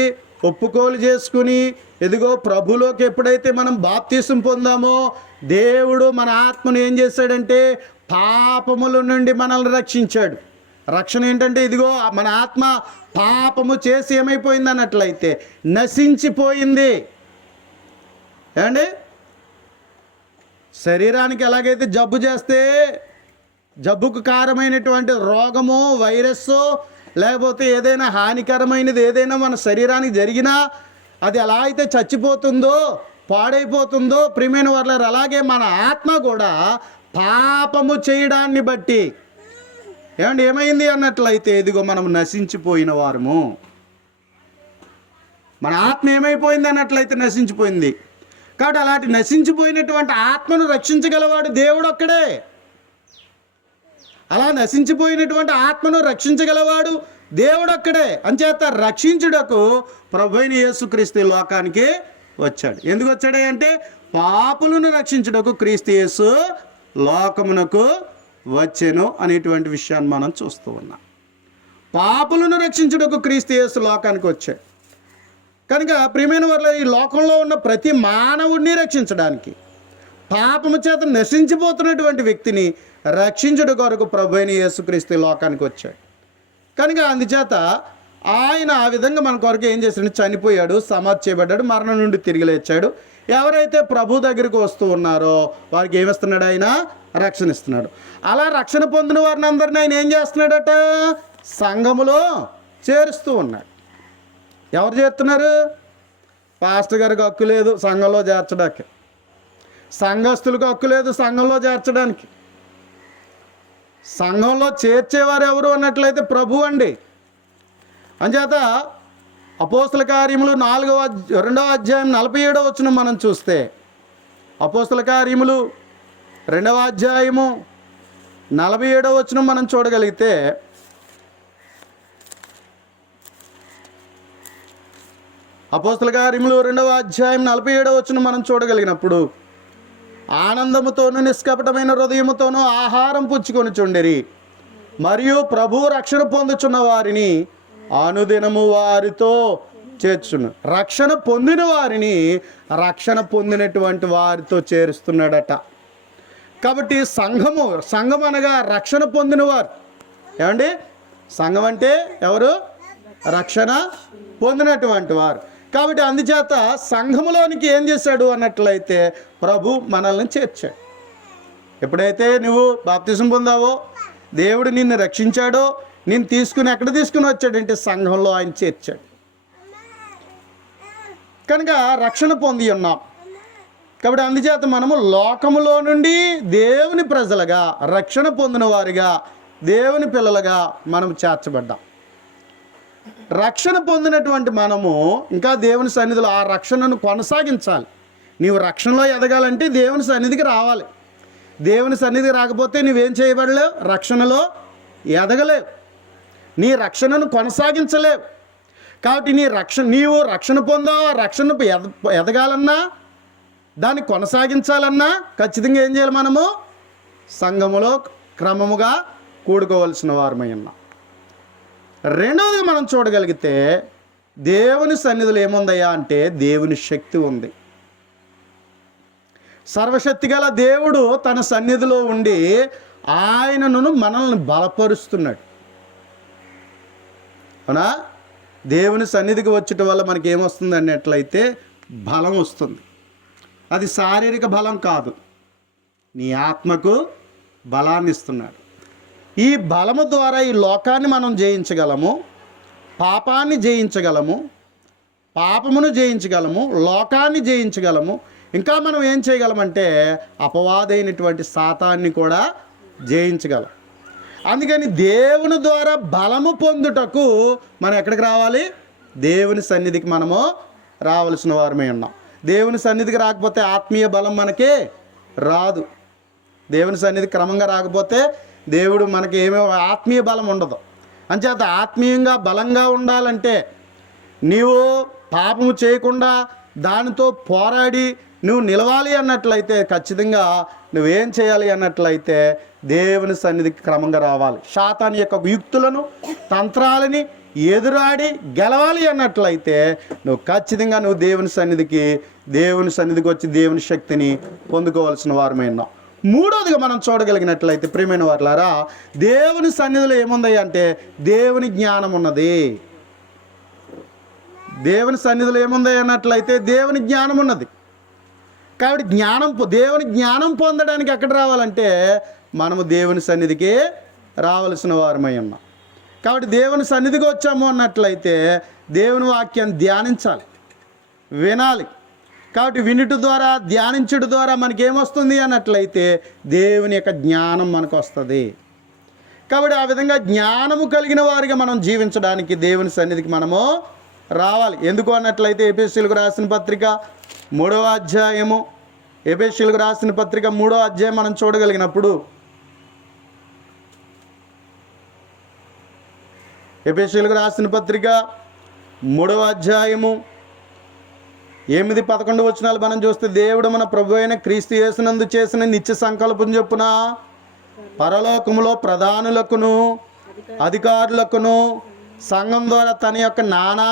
ఒప్పుకోలు చేసుకుని ఎదిగో ప్రభులోకి ఎప్పుడైతే మనం బాప్తీసం పొందామో, దేవుడు మన ఆత్మను ఏం చేశాడంటే పాపముల నుండి మనల్ని రక్షించాడు. రక్షణ ఏంటంటే ఇదిగో మన ఆత్మ పాపము చేసి ఏమైపోయింది అన్నట్లయితే నశించిపోయింది. ఏమండి, శరీరానికి ఎలాగైతే జబ్బు చేస్తే జబ్బుకు కారమైనటువంటి రోగము, వైరస్సు, లేకపోతే ఏదైనా హానికరమైనది ఏదైనా మన శరీరానికి జరిగినా అది ఎలా అయితే చచ్చిపోతుందో, పాడైపోతుందో ప్రియమైన వారలారా, అలాగే మన ఆత్మ కూడా పాపము చేయడాన్ని బట్టి ఏమైంది అన్నట్లయితే ఇదిగో మనం నశించిపోయిన వారము. మన ఆత్మ ఏమైపోయింది అన్నట్లయితే నశించిపోయింది. కాబట్టి అలాంటి నశించిపోయినటువంటి ఆత్మను రక్షించగలవాడు దేవుడు ఒక్కడే. అలా నశించిపోయినటువంటి ఆత్మను రక్షించగలవాడు దేవుడు ఒక్కడే. అంచేత రక్షించుటకు ప్రభువైన యేసుక్రీస్తు లోకానికి వచ్చాడు. ఎందుకు వచ్చాడే అంటే పాపులను రక్షించుటకు క్రీస్తు యేసు లోకమునకు వచ్చెను అనేటువంటి విషయాన్ని మనం చూస్తూ ఉన్నాం. పాపులను రక్షించుటకు క్రీస్తు యేసు లోకానికి వచ్చాడు. కనుక ప్రియమైన వారు, ఈ లోకంలో ఉన్న ప్రతి మానవుడిని రక్షించడానికి, పాపము చేత నశించిపోతున్నటువంటి వ్యక్తిని రక్షించుట కొరకు ప్రభువైన యేసుక్రీస్తు లోకానికి వచ్చాడు. కనుక అందుచేత ఆయన ఆ విధంగా మన కొరకు ఏం చేశాడు? చనిపోయాడు, సమాధి చేయబడ్డాడు, మరణం నుండి తిరిగి లేచాడు. ఎవరైతే ప్రభు దగ్గరికి వస్తూ ఉన్నారో వారికి ఏమిస్తున్నాడు? ఆయన రక్షణ ఇస్తున్నాడు. అలా రక్షణ పొందిన వారిని అందరినీ ఆయన ఏం చేస్తున్నాడట? సంఘములో చేరుస్తూ ఉన్నాడు. ఎవరు చేస్తున్నారు? పాస్టర్ గారికి హక్కు లేదు సంఘంలో చేర్చడానికి, సంఘస్థులకు హక్కు లేదు సంఘంలో చేర్చడానికి. సంఘంలో చేర్చేవారు ఎవరు అన్నట్లయితే ప్రభు అండి. అంచేత అపోస్తల కార్యములు 2వ అధ్యాయం 47వ వచనం మనం చూస్తే, అపోస్తల కార్యములు 2వ అధ్యాయము 47వ వచనం మనం చూడగలిగితే, అపోస్తల కార్యములు 2వ అధ్యాయం 47వ వచనం మనం చూడగలిగినప్పుడు, ఆనందముతోనూ నిష్కపటమైన హృదయముతోనూ ఆహారం పుచ్చుకొని చుండిరి, మరియు ప్రభు రక్షణ పొందుచున్న వారిని అనుదినము వారితో చేర్చును. రక్షణ పొందిన వారిని రక్షణ పొందినటువంటి వారితో చేరుస్తున్నాడట. కాబట్టి సంఘం అనగా రక్షణ పొందినవారు. ఏమండి, సంఘం అంటే ఎవరు? రక్షణ పొందినటువంటి వారు. కాబట్టి అందుచేత సంఘములోనికి ఏం చేశాడు అన్నట్లయితే ప్రభు మనల్ని చేర్చాడు. ఎప్పుడైతే నువ్వు బాప్తిజం పొందావో, దేవుడు నిన్ను రక్షించాడో, నేను ఎక్కడ తీసుకుని వచ్చాడంటే సంఘంలో ఆయన చేర్చాడు. కనుక రక్షణ పొంది ఉన్నాం. కాబట్టి అందుచేత మనము లోకములో నుండి దేవుని ప్రజలుగా, రక్షణ పొందిన వారిగా, దేవుని పిల్లలుగా మనం చేర్చబడ్డాం. రక్షణ పొందినటువంటి మనము ఇంకా దేవుని సన్నిధిలో ఆ రక్షణను కొనసాగించాలి. నీవు రక్షణలో ఎదగాలంటే దేవుని సన్నిధికి రావాలి. దేవుని సన్నిధికి రాకపోతే నువ్వేం చేయబడలేవు? రక్షణలో ఎదగలేవు, నీ రక్షణను కొనసాగించలేవు. కాబట్టి నీవు రక్షణ పొందావు, రక్షణ ఎదగాలన్నా, దాన్ని కొనసాగించాలన్నా ఖచ్చితంగా ఏం చేయాలి? మనము సంఘములో క్రమముగా కూడుకోవలసిన వారమై ఉన్నాం. రెండవది మనం చూడగలిగితే దేవుని సన్నిధిలో ఏముందయ్యా అంటే దేవుని శక్తి ఉంది. సర్వశక్తి గల దేవుడు తన సన్నిధిలో ఉండి ఆయనను మనల్ని బలపరుస్తున్నాడు. అవునా? దేవుని సన్నిధికి వచ్చటం వల్ల మనకి ఏమొస్తుంది అన్నట్లయితే బలం వస్తుంది. అది శారీరక బలం కాదు, నీ ఆత్మకు బలాన్ని ఇస్తున్నాడు. ఈ బలము ద్వారా ఈ లోకాన్ని మనం జయించగలము. పాపాన్ని జయించగలము, పాపమును జయించగలము, లోకాన్ని జయించగలము. ఇంకా మనం ఏం చేయగలమంటే అపవాదైనటువంటి సాతాన్ని కూడా జయించగలం. అందుకని దేవుని ద్వారా బలము పొందుటకు మనం ఎక్కడికి రావాలి? దేవుని సన్నిధికి మనము రావాల్సిన వారమే ఉన్నాం. దేవుని సన్నిధికి రాకపోతే ఆత్మీయ బలం మనకి రాదు. దేవుని సన్నిధికి క్రమంగా రాకపోతే దేవుడు మనకి ఆత్మీయ బలం ఉండదు. అంచేత ఆత్మీయంగా బలంగా ఉండాలంటే నీవు పాపము చేయకుండా దానితో పోరాడి నువ్వు నిలవాలి అన్నట్లయితే ఖచ్చితంగా నువ్వేం చేయాలి అన్నట్లయితే దేవుని సన్నిధికి క్రమంగా రావాలి. సాతాను యొక్క యుక్తులను, తంత్రాలని ఎదురాడి గెలవాలి అన్నట్లయితే నువ్వు ఖచ్చితంగా దేవుని సన్నిధికి వచ్చి దేవుని శక్తిని పొందుకోవాల్సిన వారమే ఉన్నావు. మూడోదిగా మనం చూడగలిగినట్లయితే ప్రియమైన వారులారా, దేవుని సన్నిధిలో ఏముంది అంటే దేవుని జ్ఞానం ఉన్నది. దేవుని సన్నిధిలో ఏముంది అన్నట్లయితే దేవుని జ్ఞానం ఉన్నది. కాబట్టి దేవుని జ్ఞానం పొందడానికి ఎక్కడ రావాలంటే మనము దేవుని సన్నిధికి రావాల్సిన వారమై ఉన్నాం. కాబట్టి దేవుని సన్నిధికి వచ్చాము అన్నట్లయితే దేవుని వాక్యాన్ని ధ్యానించాలి, వినాలి. కాబట్టి వినుట ద్వారా, ధ్యానించుట ద్వారా మనకేమొస్తుంది అన్నట్లయితే దేవుని యొక్క జ్ఞానం మనకు వస్తుంది. కాబట్టి ఆ విధంగా జ్ఞానము కలిగిన వారిగా మనం జీవించడానికి దేవుని సన్నిధికి మనము రావాలి. ఎందుకు అన్నట్లయితే ఎఫెసీయులకు రాసిన పత్రిక 3వ అధ్యాయము, ఎఫెసీయులకు రాసిన పత్రిక 3వ అధ్యాయం మనం చూడగలిగినప్పుడు, ఎఫెసీయులకు రాసిన పత్రిక 3వ అధ్యాయము 8-11 వచనాలు మనం చూస్తే, దేవుడు మన ప్రభు అయిన క్రీస్తు యేసునందు చేసిన నిత్య సంకల్పం చొప్పున పరలోకములో ప్రధానులకును అధికారులకును సంఘం ద్వారా తన యొక్క నానా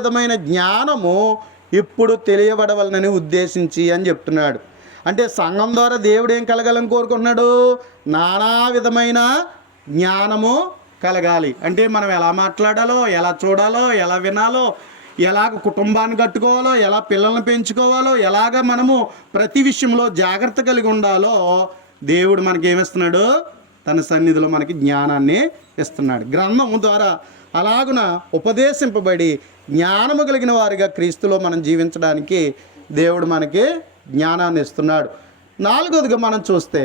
విధమైన జ్ఞానము ఇప్పుడు తెలియబడవలనని ఉద్దేశించి అని చెప్తున్నాడు. అంటే సంఘం ద్వారా దేవుడు ఏం కలగాలని కోరుకుంటున్నాడు? నానా విధమైన జ్ఞానము కలగాలి. అంటే మనం ఎలా మాట్లాడాలో, ఎలా చూడాలో, ఎలా వినాలో, ఎలాగ కుటుంబాన్ని కట్టుకోవాలో, ఎలా పిల్లల్ని పెంచుకోవాలో, ఎలాగ మనము ప్రతి విషయంలో జాగ్రత్త కలిగి ఉండాలో దేవుడు మనకి ఏమిస్తున్నాడు? తన సన్నిధిలో మనకి జ్ఞానాన్ని ఇస్తున్నాడు. గ్రంథము ద్వారా అలాగున ఉపదేశింపబడి జ్ఞానము కలిగిన వారిగా క్రీస్తులో మనం జీవించడానికి దేవుడు మనకి జ్ఞానాన్ని ఇస్తున్నాడు. 4వదిగా మనం చూస్తే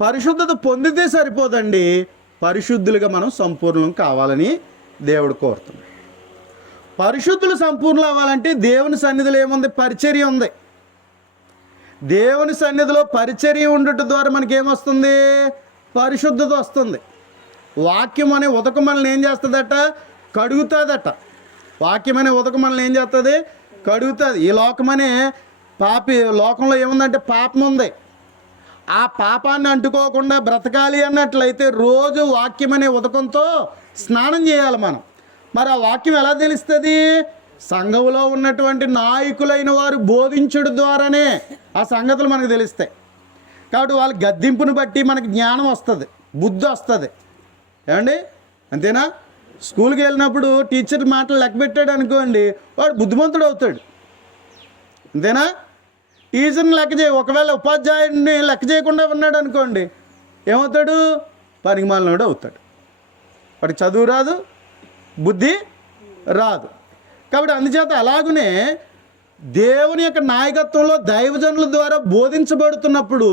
పరిశుద్ధత పొందితే సరిపోదండి, పరిశుద్ధులుగా మనం సంపూర్ణం కావాలని దేవుడు కోరుతున్నాడు. పరిశుద్ధులు సంపూర్ణం అవ్వాలంటే దేవుని సన్నిధిలో ఏముంది? పరిచర్య ఉంది. దేవుని సన్నిధిలో పరిచర్య ఉండటం ద్వారా మనకి ఏమొస్తుంది? పరిశుద్ధత వస్తుంది. వాక్యం అనే ఉదకం మనల్ని ఏం చేస్తుందట? కడుగుతుందట. వాక్యం అనే ఉదకం మనల్ని ఏం చేస్తుంది? కడుగుతుంది. ఈ లోకంలో ఏముందంటే పాపం ఉంది. ఆ పాపాన్ని అంటుకోకుండా బ్రతకాలి అన్నట్లయితే రోజు వాక్యం అనే ఉదకంతో స్నానం చేయాలి మనం. మరి ఆ వాక్యం ఎలా తెలుస్తుంది? సంఘంలో ఉన్నటువంటి నాయకులైన వారు బోధించడం ద్వారానే ఆ సంగతులు మనకు తెలుస్తాయి. కాబట్టి వాళ్ళ గద్దింపుని బట్టి మనకి జ్ఞానం వస్తుంది, బుద్ధి వస్తుంది. ఏమండి? అంతేనా? స్కూల్కి వెళ్ళినప్పుడు టీచర్ మాటలు లెక్క పెట్టాడు అనుకోండి, వాడు బుద్ధిమంతుడు అవుతాడు. అంతేనా? టీచర్ని లెక్క ఒకవేళ ఉపాధ్యాయుడిని లెక్క చేయకుండా ఉన్నాడు అనుకోండి, ఏమవుతాడు? పనికిమాలినోడు అవుతాడు. వాడికి చదువు రాదు, బుద్ధి రాదు. కాబట్టి అందుచేత అలాగనే దేవుని యొక్క నాయకత్వంలో దైవజనుల ద్వారా బోధించబడుతున్నప్పుడు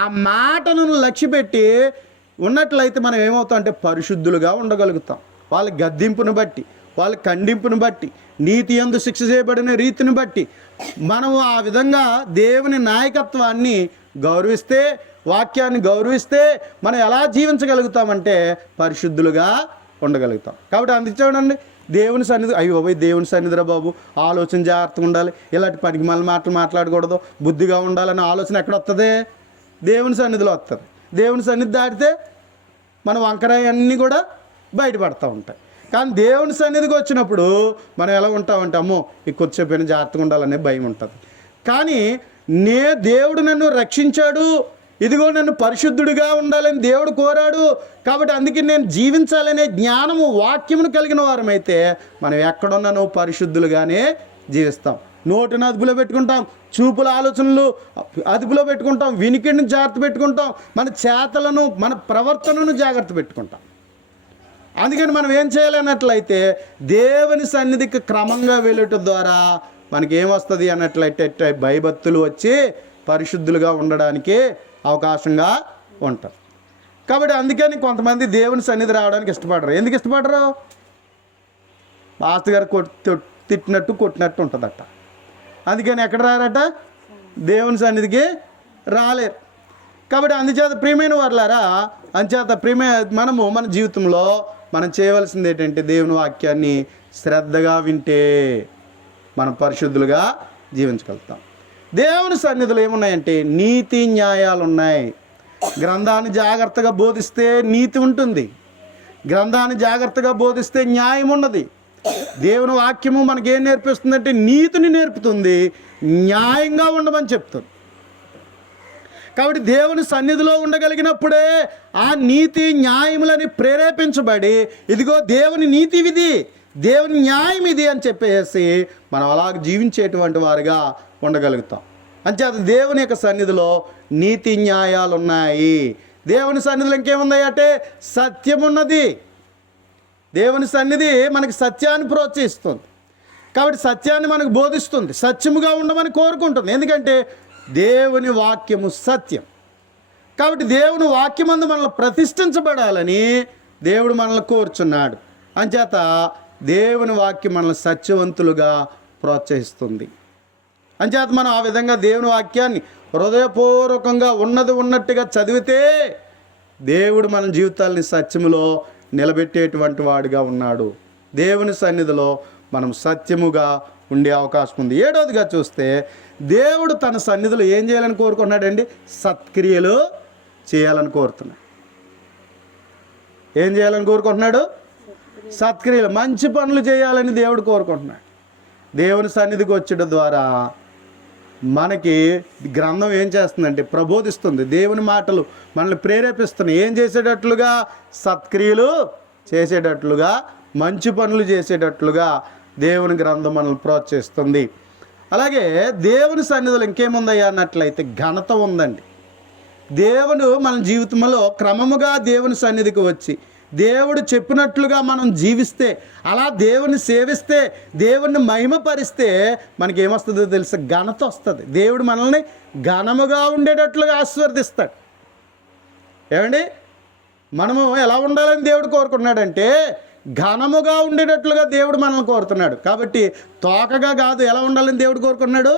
ఆ మాటను లక్ష్యపెట్టి ఉన్నట్లయితే మనం ఏమవుతాం అంటే పరిశుద్ధులుగా ఉండగలుగుతాం. వాళ్ళ గద్దింపును బట్టి, వాళ్ళ ఖండింపును బట్టి, నీతి యందు శిక్ష చేయబడిన రీతిని బట్టి మనము ఆ విధంగా దేవుని నాయకత్వాన్ని గౌరవిస్తే, వాక్యాన్ని గౌరవిస్తే మనం ఎలా జీవించగలుగుతామంటే పరిశుద్ధులుగా ఉండగలుగుతాం. కాబట్టి అందుకే చూడండి, దేవుని సన్నిధి, దేవుని సన్నిధిరా బాబు, ఆలోచన జాగ్రత్తగా ఉండాలి, ఇలాంటి పనికిమాలిన మాటలు మాట్లాడకూడదు, బుద్ధిగా ఉండాలనే ఆలోచన ఎక్కడ వస్తుంది? దేవుని సన్నిధిలో వస్తుంది. దేవుని సన్నిధి దాటితే మన వంకరన్నీ కూడా బయటపడుతూ ఉంటాయి. కానీ దేవుని సన్నిధికి వచ్చినప్పుడు మనం ఎలా ఉంటామంటే, అమ్మో ఈ కొద్దిసేపు జాగ్రత్తగా ఉండాలనే భయం ఉంటుంది. కానీ దేవుడు నన్ను రక్షించాడు, ఇదిగో నన్ను పరిశుద్ధుడిగా ఉండాలని దేవుడు కోరాడు, కాబట్టి అందుకే నేను జీవించాలనే జ్ఞానము, వాక్యమును కలిగిన వారమైతే మనం ఎక్కడున్నాను పరిశుద్ధులుగానే జీవిస్తాం. నోటిని అదుపులో పెట్టుకుంటాం, చూపుల ఆలోచనలు అదుపులో పెట్టుకుంటాం, వినికిడిని జాగ్రత్త పెట్టుకుంటాం, మన చేతలను మన ప్రవర్తనను జాగ్రత్త పెట్టుకుంటాం. అందుకని మనం ఏం చేయాలన్నట్లయితే దేవుని సన్నిధికి క్రమంగా వెళ్ళటం ద్వారా మనకి ఏమొస్తుంది అన్నట్లయితే భయభక్తులు వచ్చి పరిశుద్ధులుగా ఉండడానికి అవకాశంగా ఉంటారు. కాబట్టి అందుకని కొంతమంది దేవుని సన్నిధి రావడానికి ఇష్టపడరు. ఎందుకు ఇష్టపడరు? పాస్టర్ గారు తిట్టినట్టు కొట్టినట్టు ఉంటుందట. అందుకని ఎక్కడ రారట? దేవుని సన్నిధికి రాలేరు. కాబట్టి అందుచేత ప్రియమైన వారులారా, అందుచేత మనము మన జీవితంలో మనం చేయవలసింది ఏంటంటే దేవుని వాక్యాన్ని శ్రద్ధగా వింటే మనం పరిశుద్ధులుగా జీవించగలుగుతాం. దేవుని సన్నిధిలో ఏమున్నాయంటే నీతి న్యాయాలు ఉన్నాయి. గ్రంథాన్ని జాగ్రత్తగా బోధిస్తే నీతి ఉంటుంది, గ్రంథాన్ని జాగ్రత్తగా బోధిస్తే న్యాయం ఉన్నది. దేవుని వాక్యము మనకేం నేర్పిస్తుందంటే నీతిని నేర్పుతుంది, న్యాయంగా ఉండమని చెప్తుంది. కాబట్టి దేవుని సన్నిధిలో ఉండగలిగినప్పుడే ఆ నీతి న్యాయములని ప్రేరేపించబడి ఇదిగో దేవుని నీతి విధి, దేవుని న్యాయం ఇది అని చెప్పేసి మనం అలాగ జీవించేటువంటి వారిగా ఉండగలుగుతాం. అంచేత దేవుని యొక్క సన్నిధిలో నీతి న్యాయాలు ఉన్నాయి. దేవుని సన్నిధిలో ఇంకేముంది అంటే సత్యం ఉన్నది. దేవుని సన్నిధి మనకి సత్యాన్ని ప్రోత్సహిస్తుంది. కాబట్టి సత్యాన్ని మనకు బోధిస్తుంది, సత్యముగా ఉండమని కోరుకుంటుంది. ఎందుకంటే దేవుని వాక్యము సత్యం. కాబట్టి దేవుని వాక్యమందు మనల్ని ప్రతిష్ఠించబడాలని దేవుడు మనల్ని కోరుచున్నాడు. అంచేత దేవుని వాక్యం మనల్ని సత్యవంతులుగా ప్రోత్సహిస్తుంది. అంచేత మనం ఆ విధంగా దేవుని వాక్యాన్ని హృదయపూర్వకంగా ఉన్నట్టుగా చదివితే దేవుడు మన జీవితాలని సత్యములో నిలబెట్టేటువంటి వాడిగా ఉన్నాడు. దేవుని సన్నిధిలో మనం సత్యముగా ఉండే అవకాశం ఉంది. 7వదిగా చూస్తే దేవుడు తన సన్నిధిలో ఏం చేయాలని కోరుకుంటున్నాడండి? సత్క్రియలు చేయాలని కోరుతున్నాడు. ఏం చేయాలని కోరుకుంటున్నాడు? సత్క్రియలు, మంచి పనులు చేయాలని దేవుడు కోరుకుంటున్నాడు. దేవుని సన్నిధికి వచ్చేట ద్వారా మనకి గ్రంథం ఏం చేస్తుందంటే ప్రబోధిస్తుంది. దేవుని మాటలు మనల్ని ప్రేరేపిస్తున్నాయి. ఏం చేసేటట్లుగా? సత్క్రియలు చేసేటట్లుగా, మంచి పనులు చేసేటట్లుగా దేవుని గ్రంథం మనల్ని ప్రోత్సహిస్తుంది. అలాగే దేవుని సన్నిధిలో ఇంకేముందయ్యా అన్నట్లయితే ఘనత ఉందండి. దేవుడు మన జీవితంలో క్రమముగా దేవుని సన్నిధికి వచ్చి దేవుడు చెప్పినట్లుగా మనం జీవిస్తే, అలా దేవుని సేవిస్తే, దేవుణ్ణి మహిమపరిస్తే మనకి ఏమొస్తుందో తెలుసా? ఘనత వస్తుంది. దేవుడు మనల్ని ఘనముగా ఉండేటట్లుగా ఆశీర్వదిస్తాడు. ఏమండి, మనము ఎలా ఉండాలని దేవుడు కోరుకున్నాడంటే ఘనముగా ఉండేటట్లుగా దేవుడు మనల్ని కోరుతున్నాడు. కాబట్టి తోకగా కాదు, ఎలా ఉండాలని దేవుడు కోరుకున్నాడు?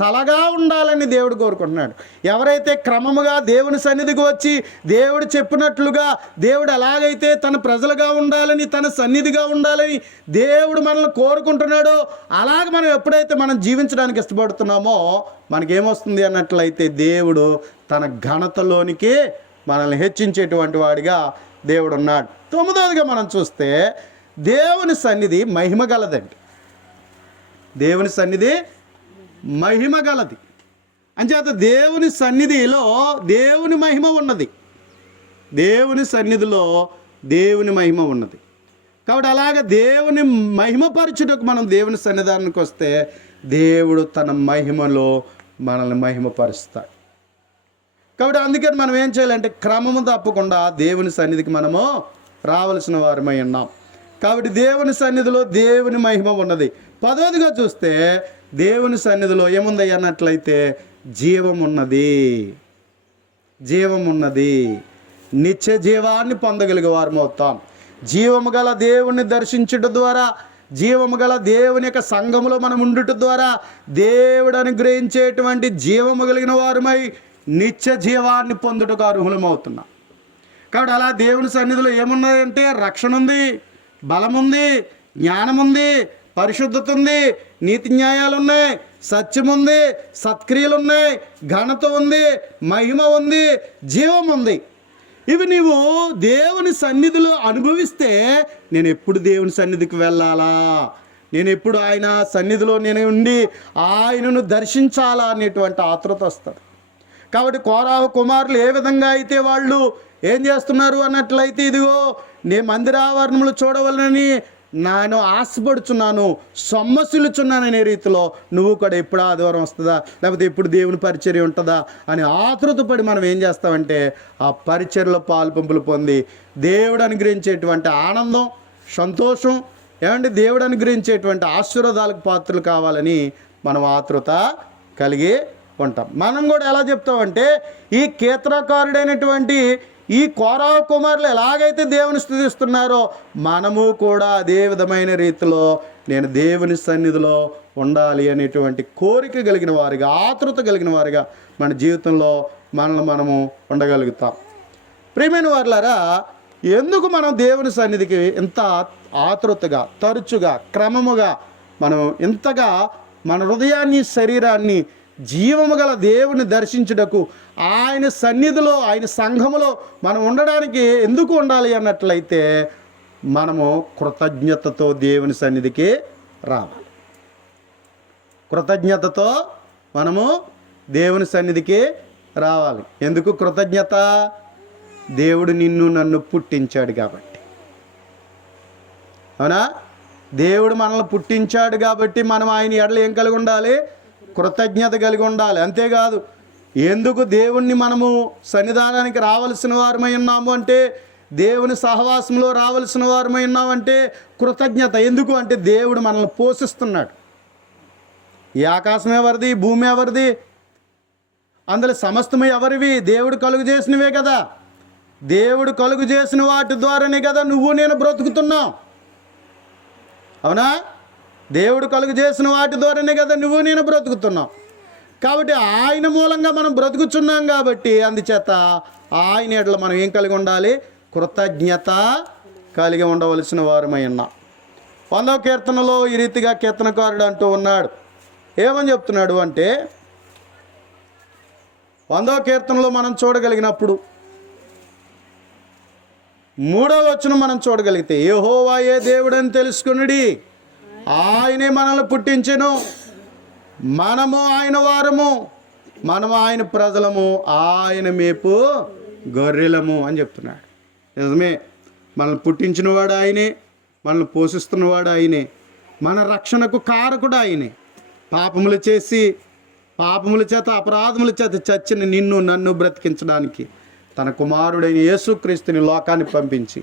తలగా ఉండాలని దేవుడు కోరుకుంటున్నాడు. ఎవరైతే క్రమముగా దేవుని సన్నిధికి వచ్చి దేవుడు చెప్పినట్లుగా, దేవుడు ఎలాగైతే తన ప్రజలుగా ఉండాలని, తన సన్నిధిగా ఉండాలని దేవుడు మనల్ని కోరుకుంటున్నాడో అలాగ మనం ఎప్పుడైతే మనం జీవించడానికి ఇష్టపడుతున్నామో మనకేమొస్తుంది అన్నట్లయితే దేవుడు తన ఘనతలోనికి మనల్ని హెచ్చించేటువంటి వాడిగా దేవుడు ఉన్నాడు. 9వదిగా మనం చూస్తే దేవుని సన్నిధి మహిమ గలదండి. దేవుని సన్నిధి మహిమ గలది. అంచేత దేవుని సన్నిధిలో దేవుని మహిమ ఉన్నది. దేవుని సన్నిధిలో దేవుని మహిమ ఉన్నది. కాబట్టి అలాగ దేవుని మహిమపరచుటకు మనం దేవుని సన్నిధానానికి వస్తే దేవుడు తన మహిమలో మనల్ని మహిమపరుస్తాడు. కాబట్టి అందుకని మనం ఏం చేయాలంటే క్రమము తప్పకుండా దేవుని సన్నిధికి మనము రావలసిన వారమై ఉన్నాం. కాబట్టి దేవుని సన్నిధిలో దేవుని మహిమ ఉన్నది. 10వదిగా చూస్తే దేవుని సన్నిధిలో ఏముంది అన్నట్లయితే జీవం ఉన్నది. జీవం ఉన్నది. నిత్య జీవాన్ని పొందగలిగే వారం అవుతాం. జీవము గల దేవుణ్ణి దర్శించడం ద్వారా, జీవము గల దేవుని యొక్క సంఘములో మనం ఉండుట ద్వారా దేవుడు అనుగ్రహించేటువంటి జీవము కలిగిన వారమై నిత్య జీవాన్ని పొందుటకు అర్హులమవుతున్నాం. కాబట్టి అలా దేవుని సన్నిధిలో ఏమున్నదంటే రక్షణ ఉంది, బలం ఉంది, జ్ఞానం ఉంది, పరిశుద్ధత ఉంది, నీతి న్యాయాలు ఉన్నాయి, సత్యం ఉంది, సత్క్రియలు ఉన్నాయి, ఘనత ఉంది, మహిమ ఉంది, జీవం ఉంది. ఇవి నీవు దేవుని సన్నిధిలో అనుభవిస్తే నేను ఎప్పుడు దేవుని సన్నిధికి వెళ్ళాలా, నేను ఎప్పుడు ఆయన సన్నిధిలో నేను ఉండి ఆయనను దర్శించాలా అనేటువంటి ఆతృత వస్తుంది. కాబట్టి కోరాహు కుమారులు ఏ విధంగా అయితే వాళ్ళు ఏం చేస్తున్నారు అన్నట్లయితే ఇదిగో నే మందిరావరణములు చూడవలనని నేను ఆశపడుచున్నాను, సొమ్మసిల్లుచున్నాననే రీతిలో నువ్వు కూడా ఎప్పుడు ఆదివారం వస్తుందా, లేకపోతే ఎప్పుడు దేవుని పరిచర్య ఉంటుందా అని ఆతృతపడి మనం ఏం చేస్తామంటే ఆ పరిచర్యలో పాలు పంపులు పొంది దేవుడు అనుగ్రహించేటువంటి ఆనందం, సంతోషం, ఏమంటే దేవుడు అనుగ్రహించేటువంటి ఆశీర్వాదాలకు పాత్రలు కావాలని మనం ఆతృత కలిగి ఉంటాం. మనం కూడా ఎలా చెప్తామంటే ఈ కీర్తనకారుడైనటువంటి ఈ కోరా కుమారులు ఎలాగైతే దేవుని స్తుతిస్తున్నారో మనము కూడా అదే విధమైన రీతిలో నేను దేవుని సన్నిధిలో ఉండాలి అనేటువంటి కోరిక కలిగిన వారిగా, ఆతృత కలిగిన వారిగా మన జీవితంలో మనల్ని మనము ఉండగలుగుతాం. ప్రియమైన వారులారా, ఎందుకు మనం దేవుని సన్నిధికి ఇంత ఆతృతగా, తరచుగా, క్రమముగా మనం ఇంతగా మన హృదయాన్ని, శరీరాన్ని జీవము గల దేవుని దర్శించుటకు ఆయన సన్నిధిలో, ఆయన సంఘములో మనం ఉండడానికి ఎందుకు ఉండాలి అన్నట్లయితే మనము కృతజ్ఞతతో దేవుని సన్నిధికి రావాలి. కృతజ్ఞతతో మనము దేవుని సన్నిధికి రావాలి. ఎందుకు కృతజ్ఞత? దేవుడు నిన్ను నన్ను పుట్టించాడు కాబట్టి. అవునా? దేవుడు మనల్ని పుట్టించాడు కాబట్టి మనం ఆయన ఎడల ఏం కలిగి ఉండాలి? కృతజ్ఞత కలిగి ఉండాలి. అంతేకాదు, ఎందుకు దేవుణ్ణి మనము సన్నిధానానికి రావలసిన వారమై ఉన్నాము అంటే, దేవుని సహవాసంలో రావలసిన వారమై ఉన్నామంటే కృతజ్ఞత. ఎందుకు అంటే దేవుడు మనల్ని పోషిస్తున్నాడు. ఈ ఆకాశం ఎవరిది? భూమి ఎవరిది? అందులో సమస్తము ఎవరివి? దేవుడు కలుగు చేసినవే కదా. దేవుడు కలుగు చేసిన వాటి ద్వారానే కదా నువ్వు నేను బ్రతుకుతున్నావు. అవునా? దేవుడు కలుగు చేసిన వాటి ద్వారానే కదా నువ్వు నేను బ్రతుకుతున్నావు. కాబట్టి ఆయన మూలంగా మనం బ్రతుకుతున్నాం కాబట్టి అందుచేత ఆయన ఎడల మనం ఏం కలిగి ఉండాలి? కృతజ్ఞత కలిగి ఉండవలసిన వారమై ఉన్నాం. 100వ కీర్తనలో ఈ రీతిగా కీర్తనకారుడు అంటూ ఉన్నాడు. ఏమని చెప్తున్నాడు అంటే 100వ కీర్తనలో మనం చూడగలిగినప్పుడు 3వ వచనం మనం చూడగలిగితే, యెహోవాయే దేవుడని తెలుసుకొనుడి, ఆయనే మనల్ని పుట్టించెను, మనము ఆయన వారము, మనము ఆయన ప్రజలము, ఆయన మేపు గొర్రెలము అని చెప్తున్నాడు. నిజమే, మనల్ని పుట్టించినవాడు ఆయనే, మనల్ని పోషిస్తున్నవాడు ఆయనే, మన రక్షణకు కారకుడు ఆయనే. పాపములు చేసి, పాపముల చేత, అపరాధముల చేత చచ్చిన నిన్ను నన్ను బ్రతికించడానికి తన కుమారుడైన యేసుక్రీస్తుని లోకాన్ని పంపించి